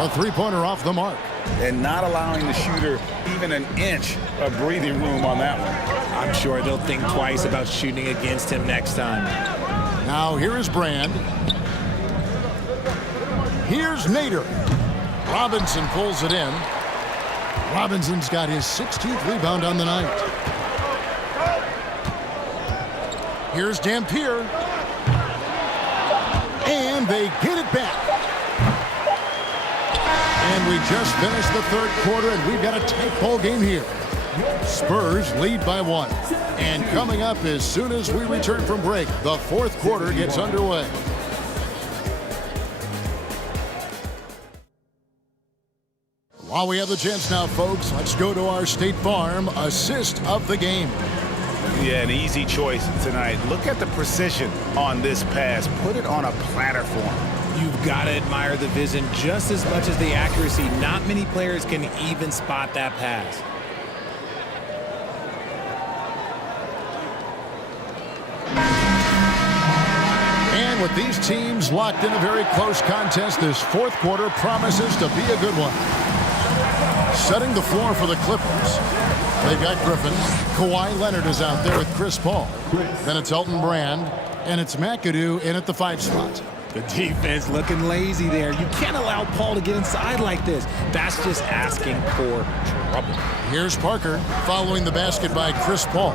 A three-pointer off the mark. And not allowing the shooter even an inch of breathing room on that one. I'm sure they'll think twice about shooting against him next time. Now here is Brand. Here's Nader. Robinson pulls it in. Robinson's got his 16th rebound on the night. Here's Dampier. And they get it back. And we just finished the third quarter, and we've got a tight ball game here. Spurs lead by 1. And coming up as soon as we return from break, the fourth quarter gets underway. While we have the chance now, folks, let's go to our State Farm assist of the game. Yeah, an easy choice tonight. Look at the precision on this pass. Put it on a platter form. You've got to admire the vision just as much as the accuracy. Not many players can even spot that pass. And with these teams locked in a very close contest, this fourth quarter promises to be a good one. Setting the floor for the Clippers. They've got Griffin. Kawhi Leonard is out there with Chris Paul. Then it's Elton Brand. And it's McAdoo in at the 5 spot. The defense looking lazy there. You can't allow Paul to get inside like this. That's just asking for trouble. Here's Parker following the basket by Chris Paul.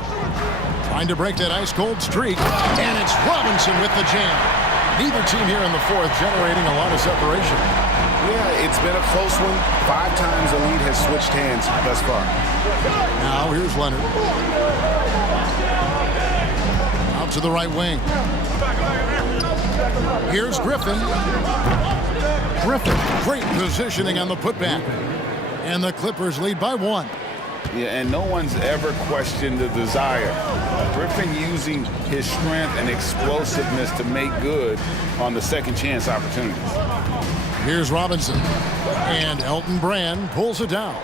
Trying to break that ice-cold streak. And it's Robinson with the jam. Neither team here in the fourth generating a lot of separation. Yeah, it's been a close one. 5 times the lead has switched hands thus far. Now here's Leonard. Out to the right wing. Here's Griffin. Griffin, great positioning on the putback. And the Clippers lead by 1. Yeah, and no one's ever questioned the desire. Griffin using his strength and explosiveness to make good on the second chance opportunities. Here's Robinson. And Elton Brand pulls it down.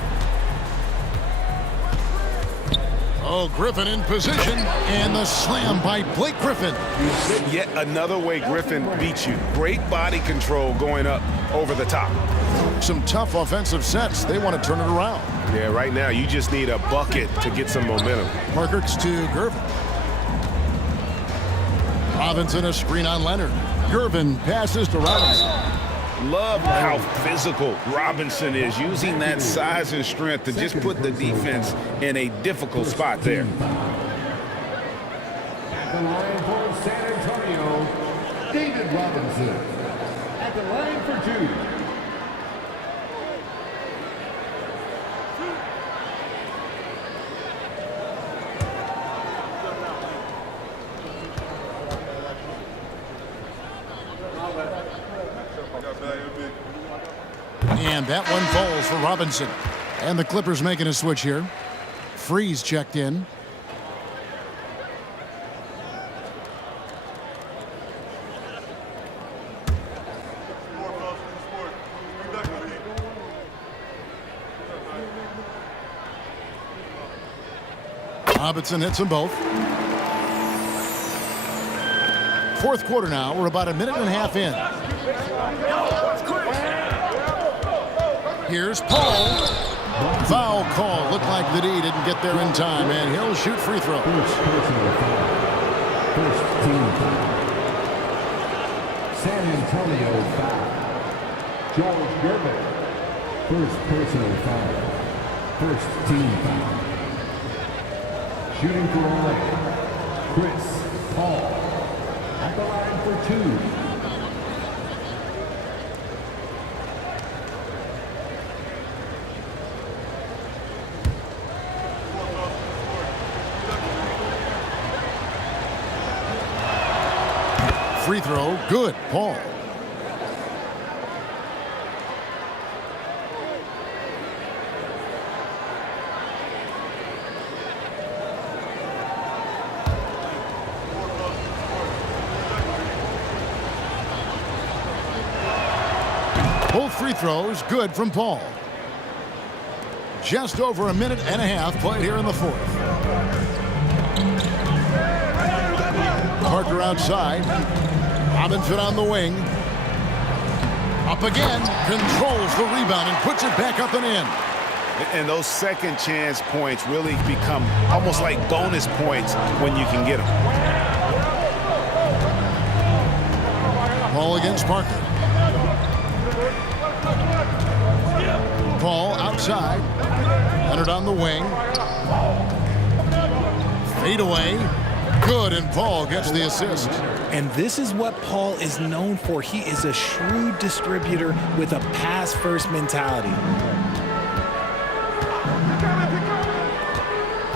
Oh, Griffin in position. And the slam by Blake Griffin. Yet another way Griffin beats you. Great body control going up over the top. Some tough offensive sets. They want to turn it around. Yeah, right now you just need a bucket to get some momentum. Parker's to Gervin. Robinson a screen on Leonard. Gervin passes to Robinson. Love how physical Robinson is, using that size and strength to just put the defense in a difficult spot there. At the line for San Antonio, David Robinson. At the line for 2. And that one falls for Robinson. And the Clippers making a switch here. Freeze checked in. Robinson hits them both. Fourth quarter now. We're about a minute and a half in. Here's Paul. Foul call. Looked like the D didn't get there in time, and he'll shoot free throw. First personal foul. First team foul. San Antonio foul. George Gervin. First personal foul. First team foul. Shooting for Orlando, Chris Paul. At the line for 2. Free throw, good, Paul. Both free throws good from Paul. Just over a minute and a half played here in the fourth. Parker outside. Robinson on the wing. Up again. Controls the rebound and puts it back up and in. And those second chance points really become almost like bonus points when you can get them. Paul against Parker. Paul outside. Leonard on the wing. Fade away. Good, and Paul gets the assist. And this is what Paul is known for. He is a shrewd distributor with a pass-first mentality.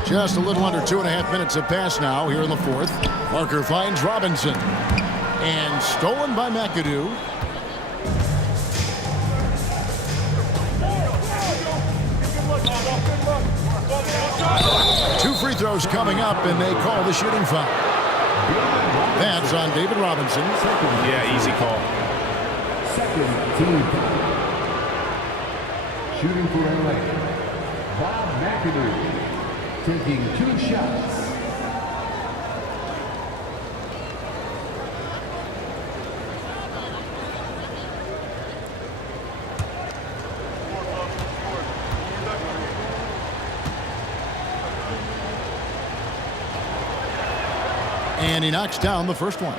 Just a little under 2.5 minutes have passed now here in the fourth. Parker finds Robinson. And stolen by McAdoo. Two free throws coming up, and they call the shooting foul. That's on David Robinson. Yeah, easy call. Second team. Shooting for LA. Bob McAdoo taking 2 shots. And he knocks down the first one.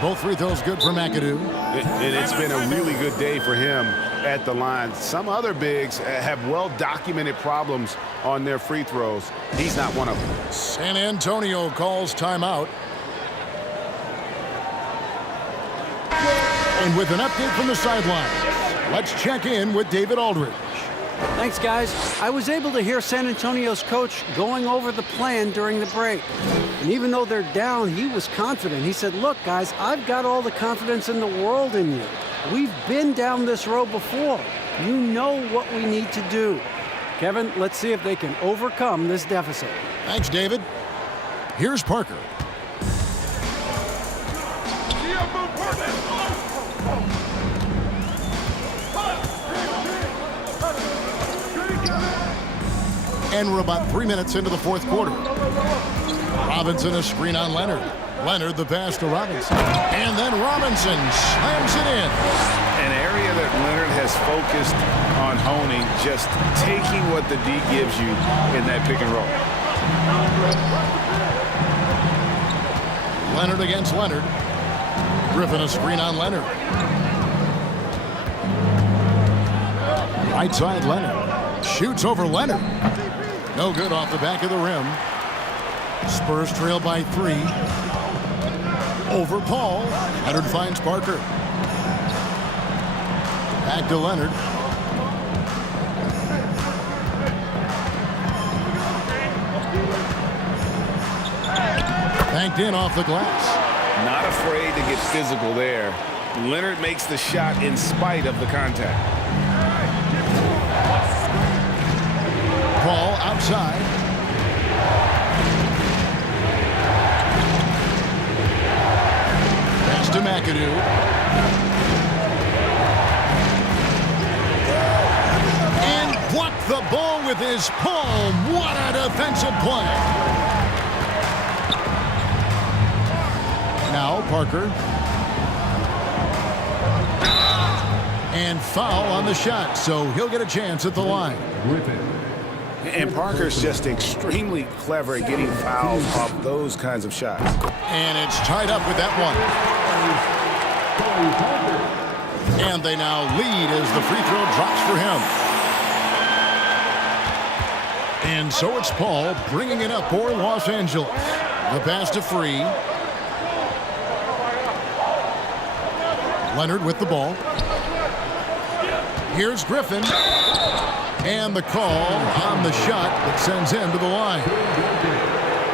Both free throws good for McAdoo. And it's been a really good day for him at the line. Some other bigs have well-documented problems on their free throws. He's not one of them. San Antonio calls timeout. And with an update from the sidelines, let's check in with David Aldridge. Thanks, guys. I was able to hear San Antonio's coach going over the plan during the break. And even though they're down, he was confident. He said, look, guys, I've got all the confidence in the world in you. We've been down this road before. You know what we need to do. Kevin, let's see if they can overcome this deficit. Thanks, David. Here's Parker. And we're about 3 minutes into the fourth quarter. Robinson a screen on Leonard. Leonard the pass to Robinson. And then Robinson slams it in. An area that Leonard has focused on honing, just taking what the D gives you in that pick and roll. Leonard against Leonard. Griffin a screen on Leonard. Right side Leonard. Shoots over Leonard. No good off the back of the rim. Spurs trail by 3. Over Paul. Leonard finds Parker. Back to Leonard. Banked in off the glass. Not afraid to get physical there. Leonard makes the shot in spite of the contact. Paul outside. Pass to McAdoo. And blocked the ball with his palm. What a defensive play. Now Parker. And foul on the shot, so he'll get a chance at the line. And Parker's just extremely clever at getting fouls off those kinds of shots. And it's tied up with that one. And they now lead as the free throw drops for him. And so it's Paul bringing it up for Los Angeles. The pass to Free. Leonard with the ball. Here's Griffin. And the call on the shot that sends him to the line.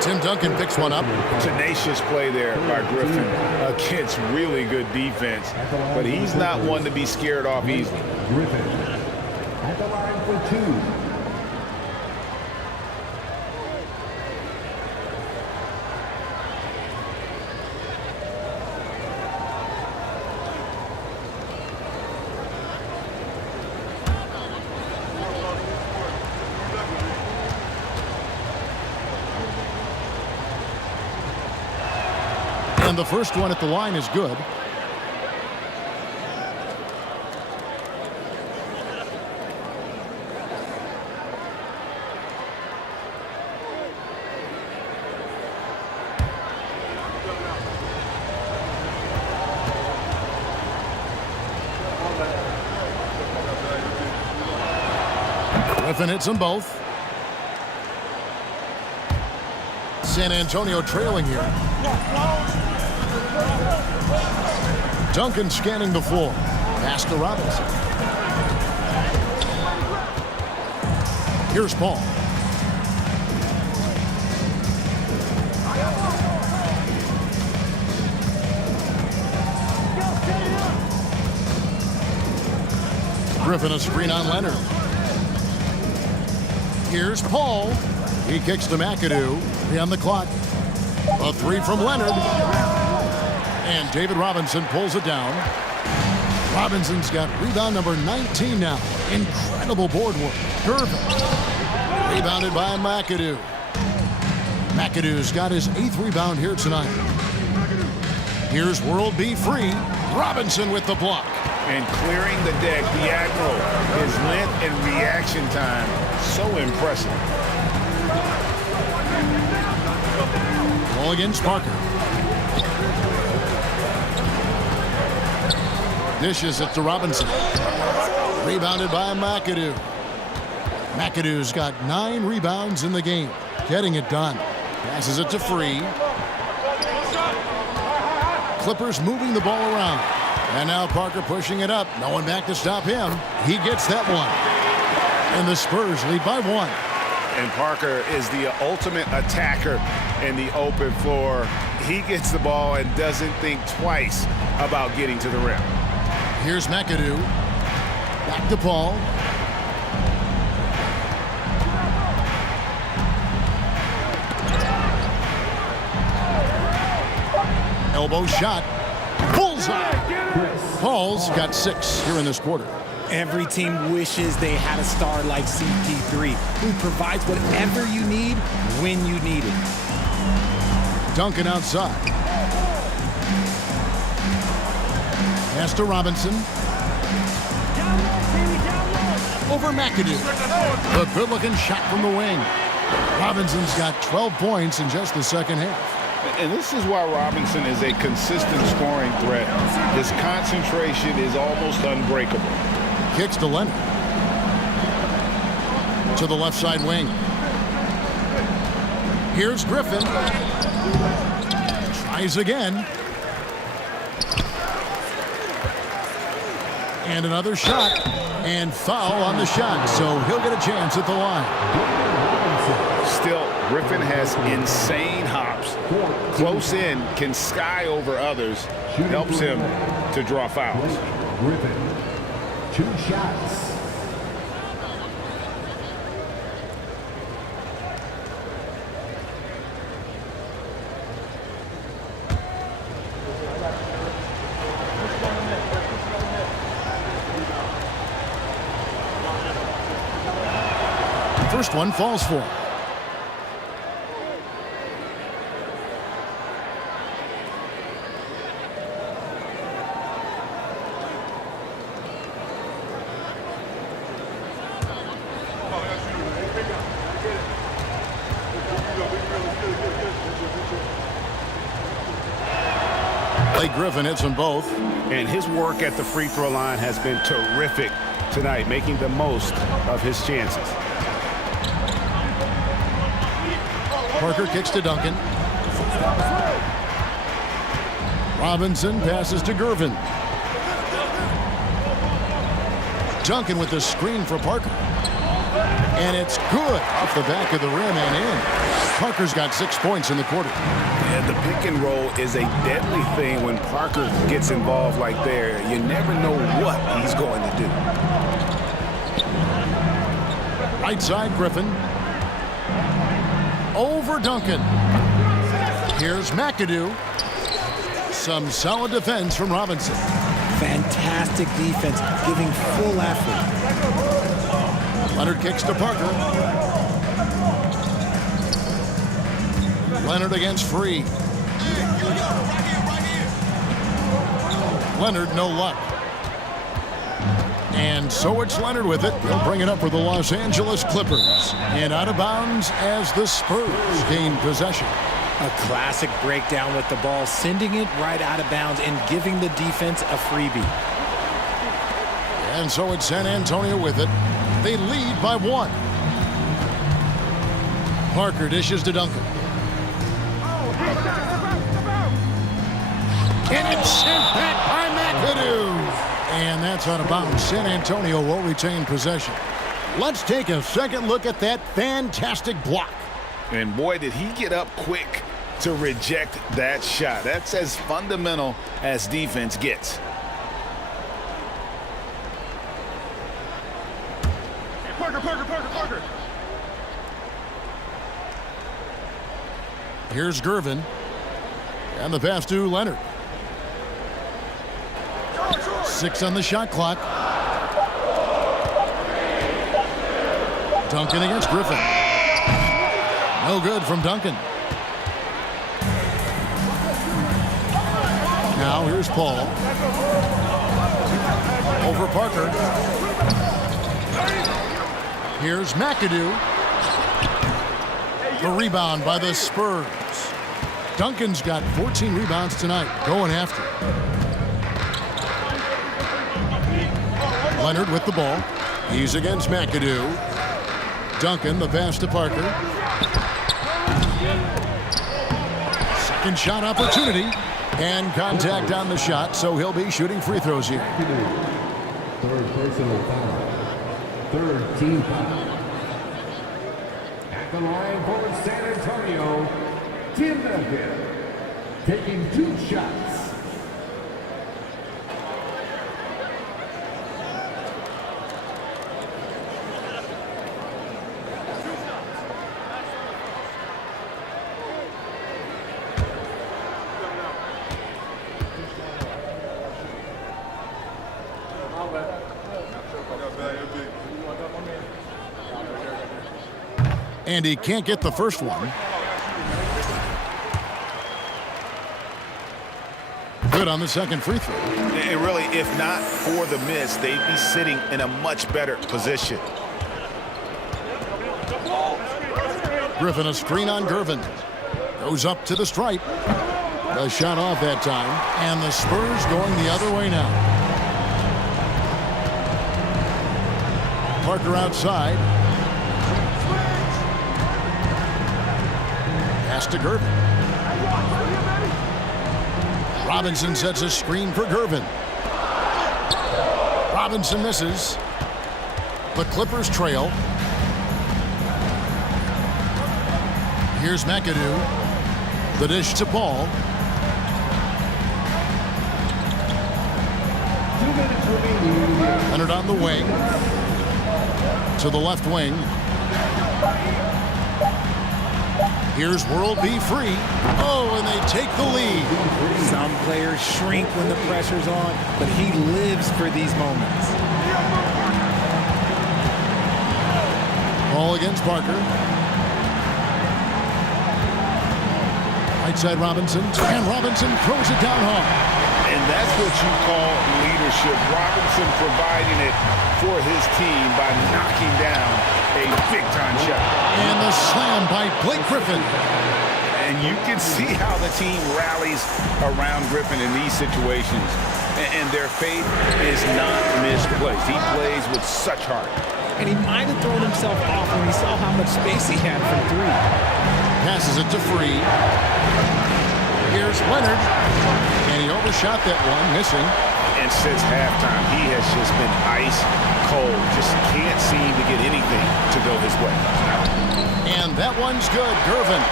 Tim Duncan picks one up. Tenacious play there by Griffin against really good defense, but he's not one to be scared off easily. Griffin at the line for 2. And the first one at the line is good. Griffin hits them both. San Antonio trailing here. Duncan scanning the floor. Pass to Robinson. Here's Paul. Griffin a screen on Leonard. Here's Paul. He kicks to McAdoo. 3 on the clock. A 3 from Leonard. And David Robinson pulls it down. Robinson's got rebound number 19 now. Incredible board work. Gervin. Rebounded by McAdoo. McAdoo's got his 8th rebound here tonight. Here's World B. Free. Robinson with the block. And clearing the deck, the Admiral. His length and reaction time, so impressive. Ball against Parker. Dishes it to Robinson. Rebounded by McAdoo. McAdoo's got 9 rebounds in the game. Getting it done. Passes it to Free. Clippers moving the ball around. And now Parker pushing it up. No one back to stop him. He gets that one. And the Spurs lead by 1. And Parker is the ultimate attacker in the open floor. He gets the ball and doesn't think twice about getting to the rim. Here's McAdoo. Back to Paul. Elbow shot. Bullseye. Paul's got 6 here in this quarter. Every team wishes they had a star like CP3 who provides whatever you need when you need it. Duncan outside. Pass to Robinson. Over McAdoo. A good-looking shot from the wing. Robinson's got 12 points in just the second half. And this is why Robinson is a consistent scoring threat. His concentration is almost unbreakable. Kicks to Leonard. To the left side wing. Here's Griffin. Tries again. And another shot. And foul on the shot. So he'll get a chance at the line. Still, Griffin has insane hops. Close in, can sky over others. Helps him to draw fouls. Griffin, 2 shots. First one falls for him. Griffin hits them both. And his work at the free throw line has been terrific tonight, making the most of his chances. Parker kicks to Duncan. Robinson passes to Gervin. Duncan with the screen for Parker. And it's good off the back of the rim and in. Parker's got 6 points in the quarter. Yeah, the pick and roll is a deadly thing when Parker gets involved like there. You never know what he's going to do. Right side, Griffin. Over Duncan. Here's McAdoo. Some solid defense from Robinson. Fantastic defense, giving full effort. Leonard kicks to Parker. Leonard against Free. Leonard, no luck. And so it's Leonard with it. He'll bring it up for the Los Angeles Clippers. And out of bounds as the Spurs gain possession. A classic breakdown with the ball, sending it right out of bounds and giving the defense a freebie. And so it's San Antonio with it. They lead by 1. Parker dishes to Duncan. And it's sent back by McAdoo. And that's out of bounds. San Antonio will retain possession. Let's take a second look at that fantastic block. And boy, did he get up quick to reject that shot. That's as fundamental as defense gets. Parker. Here's Gervin. And the pass to Leonard. 6 on the shot clock. Duncan against Griffin. No good from Duncan. Now here's Paul. Over Parker. Here's McAdoo. The rebound by the Spurs. Duncan's got 14 rebounds tonight, going after. Leonard with the ball. He's against McAdoo. Duncan, the pass to Parker. Second shot opportunity. And contact on the shot, so he'll be shooting free throws here. Third personal foul. Third team foul. At the line for San Antonio, Tim Duncan, taking 2 shots. And he can't get the first one. Good on the second free throw. And really, if not for the miss, they'd be sitting in a much better position. Griffin, a screen on Gervin. Goes up to the stripe. The shot off that time. And the Spurs going the other way now. Parker outside. Pass to Gervin. Robinson sets a screen for Gervin. Robinson misses. The Clippers trail. Here's McAdoo. The dish to Paul. 2 minutes remaining. Leonard on the wing. To the left wing. Here's World B free. Oh, and they take the lead. Some players shrink when the pressure's on, but he lives for these moments. Ball against Parker. Right side Robinson. And Robinson throws it down hard. And that's what you call leadership. Robinson providing it for his team by knocking down a big-time shot. And the slam by Blake Griffin. And you can see how the team rallies around Griffin in these situations. And their faith is not misplaced. He plays with such heart. And he might have thrown himself off when he saw how much space he had from 3. Passes it to Free. Here's Leonard. And he overshot that one, missing. And point since halftime. He has just been ice cold. Just can't seem to get anything to go his way. And that one's good, Gervin.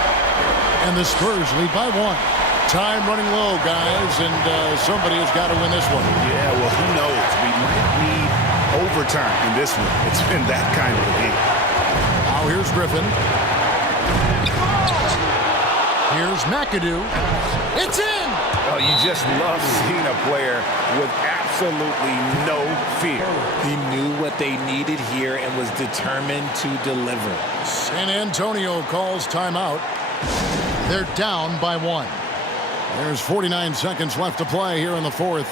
And the Spurs lead by 1. Time running low, guys, and somebody has got to win this one. Yeah, well, who knows? We might need overtime in this one. It's been that kind of a game. Now here's Griffin. Here's McAdoo. It's in! Oh, you just love seeing a player with absolutely no fear. He knew what they needed here and was determined to deliver. San Antonio calls timeout. They're down by 1. There's 49 seconds left to play here in the 4th.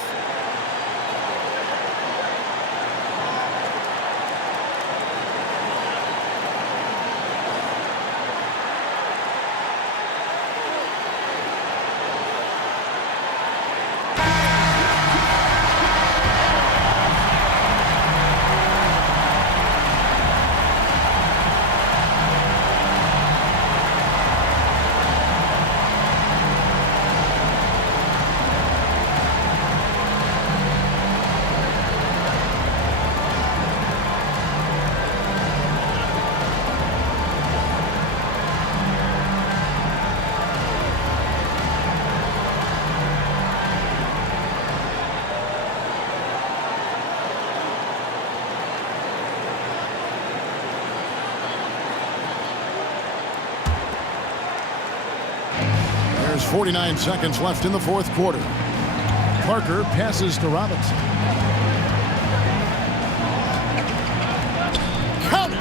There's 49 seconds left in the 4th quarter. Parker passes to Robinson. Count it!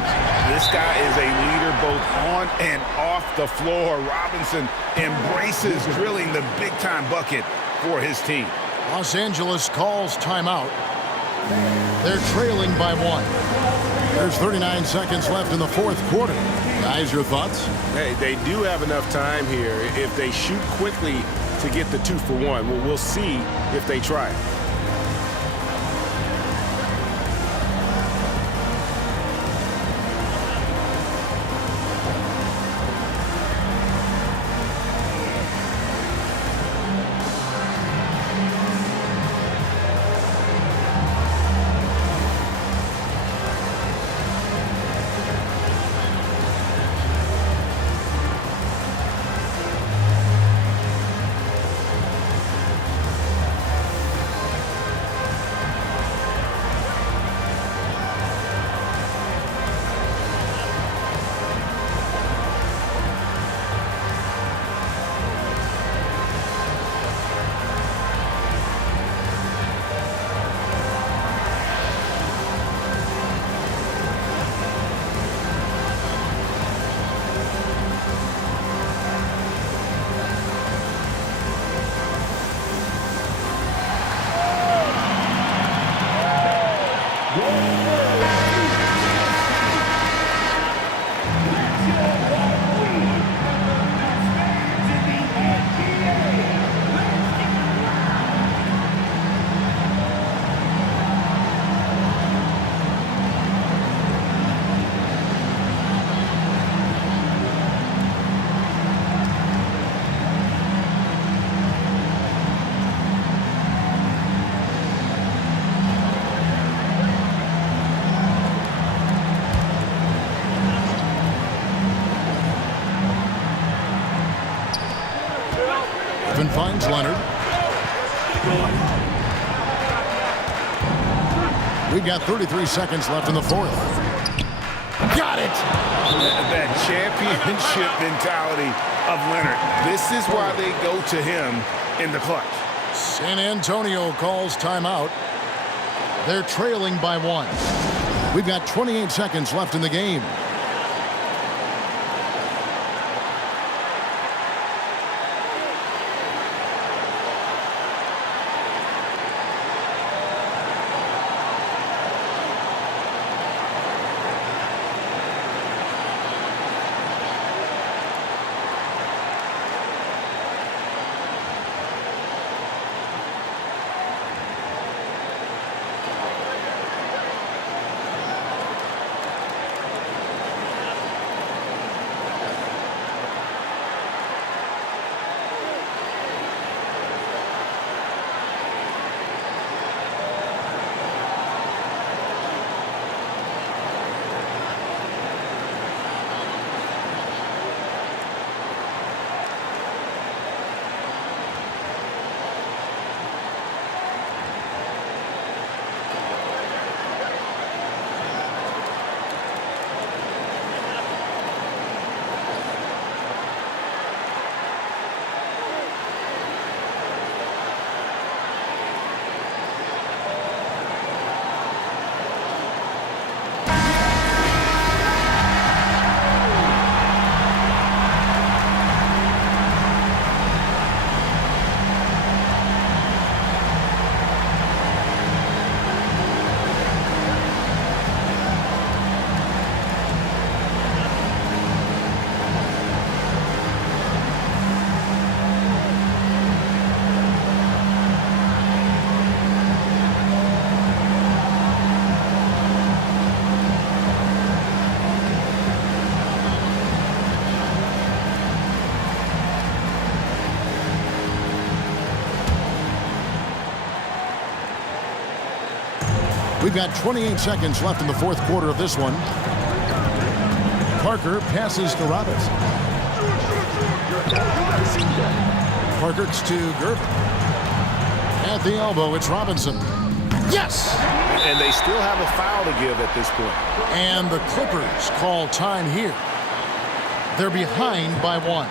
This guy is a leader both on and off the floor. Robinson embraces drilling the big-time bucket for his team. Los Angeles calls timeout. They're trailing by 1. There's 39 seconds left in the 4th quarter. Guys, your thoughts? Hey, they do have enough time here if they shoot quickly to get the 2 for 1. Well, we'll see if they try it. Griffin finds Leonard. We've got 33 seconds left in the 4th. Got it! That championship mentality of Leonard. This is why they go to him in the clutch. San Antonio calls timeout. They're trailing by 1. We've got 28 seconds left in the game. We've got 28 seconds left in the fourth quarter of this one. Parker passes to Robinson. Parker's to Gervin. At the elbow, it's Robinson. Yes! And they still have a foul to give at this point. And the Clippers call time here. They're behind by 1.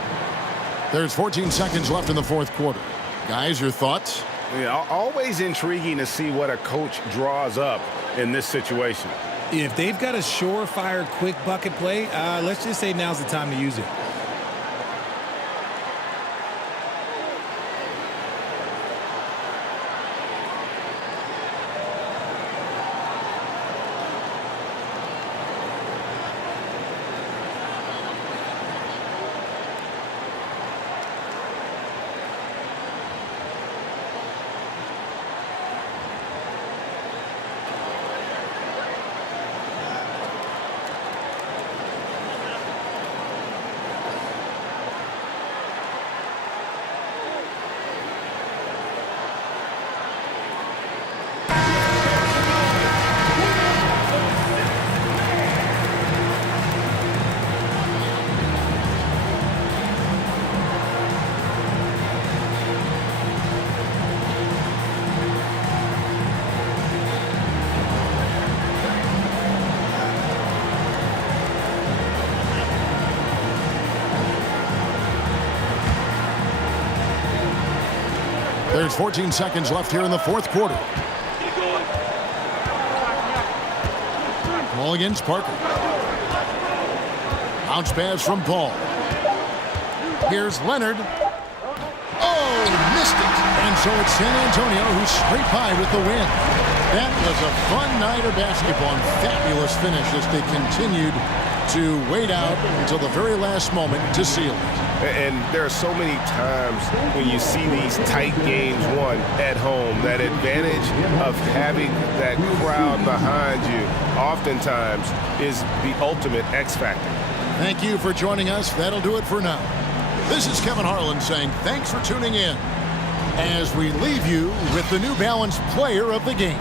There's 14 seconds left in the fourth quarter. Guys, your thoughts? Yeah, always intriguing to see what a coach draws up in this situation. If they've got a surefire, quick bucket play, let's just say now's the time to use it. There's 14 seconds left here in the fourth quarter. Ball against Parker. Bounce pass from Paul. Here's Leonard. Oh, missed it. And so it's San Antonio who's straight by with the win. That was a fun night of basketball and fabulous finish as they continued to wait out until the very last moment to seal it. And there are so many times when you see these tight games won at home, that advantage of having that crowd behind you oftentimes is the ultimate X factor. Thank you for joining us. That'll do it for now. This is Kevin Harlan saying thanks for tuning in as we leave you with the New Balance Player of the Game.